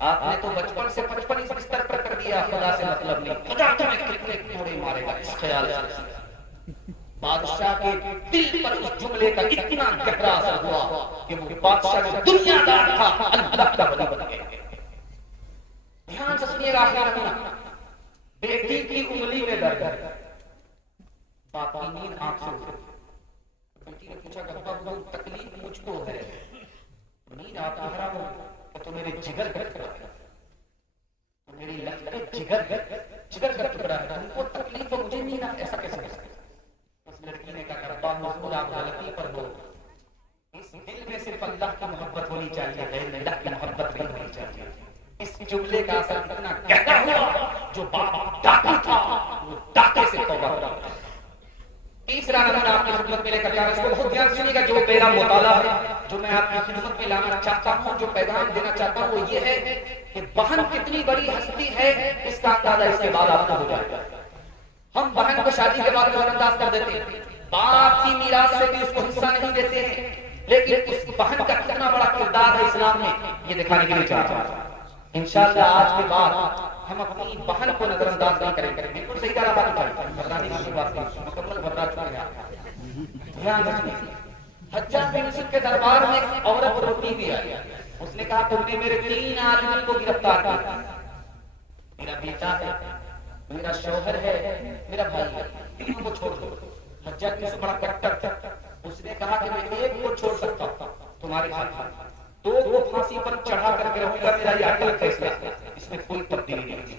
आपने तो बचपन से 55 इस बिस्तर पर कर दिया, खुदा से मतलब नहीं, खुदा तुम्हें कितने कोड़े मारेगा इस ख्याल से। बादशाह के दिल पर उस जुमले का इतना गहरा असर हुआ कि वो बादशाह जो दुनियादार था अल्लाह का वली बन गया। ध्यान से सुनिएगा, बेटी की उंगली में दर्द है, बाप की नींद आंख से उठी। बेटी ने पूछा अब्बा तकलीफ मुझको है, नींद आप हराम हो तो मेरे जिगर का टुकड़ा है, तो मेरी लड़की जिगर का टुकड़ा है, तुमको तकलीफ है मुझे नींद ऐसा कैसे हो सकता? उस लड़की ने कहा अब्बा हुजूर आप गलती पर हो, इस दिल में सिर्फ अल्लाह की मोहब्बत होनी चाहिए, गैर अल्लाह की मोहब्बत नहीं होनी चाहिए। इस जुमले का असर इतना गहरा हुआ, जो बाप डाकू था वो डाके से तौबा करा। तीसरा नमूना आपकी खिदमत में लेकर जा रहा हूं, इसको बहुत ध्यान सुनिएगा। जो मेरा मुताला है, जो मैं आपकी खिदमत में लाना चाहता हूं, जो पैगाम देना चाहता हूं, वो ये है कि बहन कितनी बड़ी हस्ती है, इसका अंदाजा इसके बाद आपको हो जाएगा। हम बहन को शादी के बाद नजरअंदाज कर देते हैं, बाप की मीरास से भी उसको हिस्सा नहीं देते हैं, लेकिन उस बहन का कितना बड़ा किरदार है इस्लाम में, ये दिखाने के लिए चाह रहा हूं। इंशाअल्लाह आज के बाद हम अपनी बहन को नजरअंदाज नहीं करेंगे। बिल्कुल सही कहा बात है, घबराने की बात नहीं, मुकम्मल घबरा चुके हैं। ध्यान रखिए, हज्जाज बिन यूसुफ के दरबार में एक औरत रोती भी आई। उसने कहा तुमने मेरे 3 आदमी को गिरफ्तार किया, मेरा बेटा है, मेरा शौहर है, मेरा भाई है, तीनों को छोड़ दो। हज्जाज बिन यूसुफ बड़ा कट्टर था, उसने कहा कि मैं एक को छोड़ सकता हूं तुम्हारे साथ, 2 को फांसी पर चढ़ा करके रहूंगा, मेरा ये अटल फैसला, इसमें कोई तब्दीली नहीं।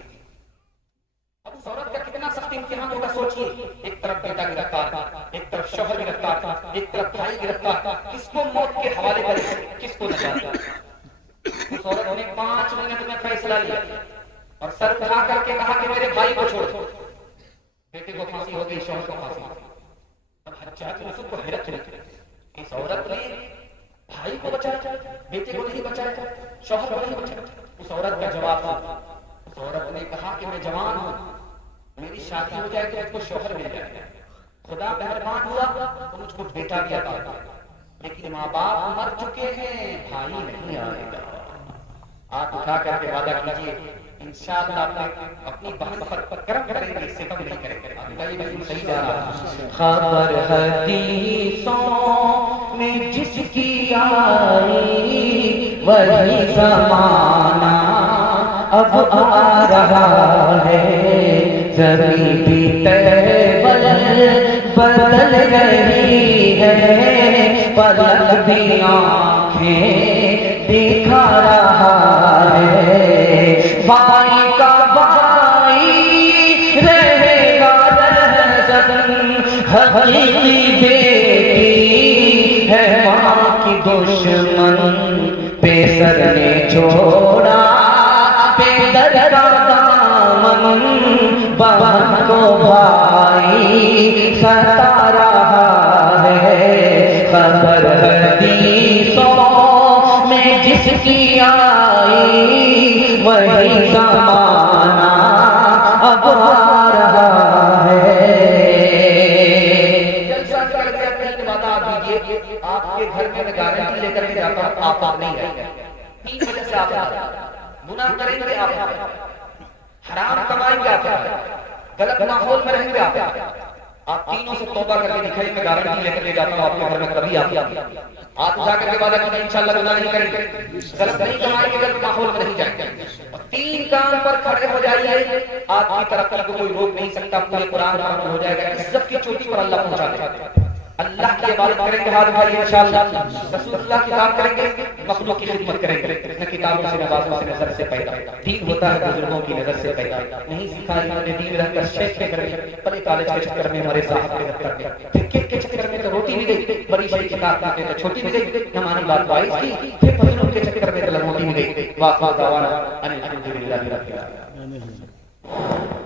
अब उस औरत का कितना सख्त इम्तिहान होगा सोचिए, एक तरफ बेटा गिरफ्तार, एक तरफ शौहर गिरफ्तार, एक तरफ भाई गिरफ्तार, किसको मौत के हवाले करें, किसको नजात। उस औरत ने 5 मिनट में फैसला लिया और सर उठा करके कहा कि मेरे भाई को छोड़ दो। बेटे को फांसी हो गई, शौहर को फांसी। अब हज्जाज बिन यूसुफ को हैरत हुई, इस औरत ने भाई को बचाया, बेटे को नहीं बचाया, शौहर को नहीं बचाया। उस औरत का जवाब था, उस औरत ने कहा कि मैं जवान हूं, मेरी शादी हो जाए तो मुझको शौहर मिल जाएगा, खुदा मेहरबान हुआ तो मुझको बेटा भी अता होगा, लेकिन माँ बाप मर चुके हैं, भाई नहीं आएगा। हाथ उठा करके वादा कीजिए इंशाअल्लाह अपनी बहन पर करम करेंगे, इससे कम नहीं करेंगे। आपका ये बिल्कुल सही जा रहा है। खबर हदीसों में जिसकी आई वही ज़माना अब आ रहा है, ज़मीं भी तैबल बदल रही है, पलक भी आँखें दिखा रहा है, भाई का भाई रहेगा रहज़न, हकीकी बेटी है माँ की दुश्मन, पे सर ने छोड़ा बेदर का दामन, बहन को भाई सता रहा है, खबर हदीसों में जिसकी आई वही ज़माना अब आ रहा है। जलसा कर के अपनी वादा दीजिए, आपके घर में मैं गारंटी लेकर के जाता हूं, आप नहीं रहेंगे। 3 वजह से आप गुनाह करेंगे, आप हराम कमाएंगे, आप गलत माहौल में रहेंगे, आप तीनों से तौबा करके दिखाइए, मैं गारंटी लेकर के जाता हूं आपके घर में कभी आप उठा करके वादा कीजिए इंशाअल्लाह गुनाह नहीं करेंगे, गलत नहीं कमाएंगे, गलत माहौल में नहीं जाएंगे। 3 काम पर खड़े हो जाइए, आपकी तरक्की को कोई रोक नहीं सकता, पूरे कुरान पर हो जाएगा, इज्जत की चोटी पर अल्लाह पहुंचा देगा। अल्लाह की इबादत करेंगे, हाथ उठाइए इंशाअल्लाह, रसूलुल्लाह की बात करेंगे, मखलूक की खिदमत करेंगे, न किताबों से, नवाजों से, नजर से पैदा। दीन होता है बुजुर्गों की नजर से पैदा। नहीं सीखा इन्होंने दीन रहकर शेख के घर में, पहले कॉलेज के चक्कर में हमारे साहब के दफ्तर में, क्रिकेट के चक्कर में तो रोटी भी गई, बड़ी शेख किताब में तो छोटी भी गई, न मानी बात वाइस की, फिर फजलों के चक्कर में तो लंगोटी भी गई। वाह वाह दावाना अनिल अल्हम्दुलिल्लाह रब्बिल आलमीन।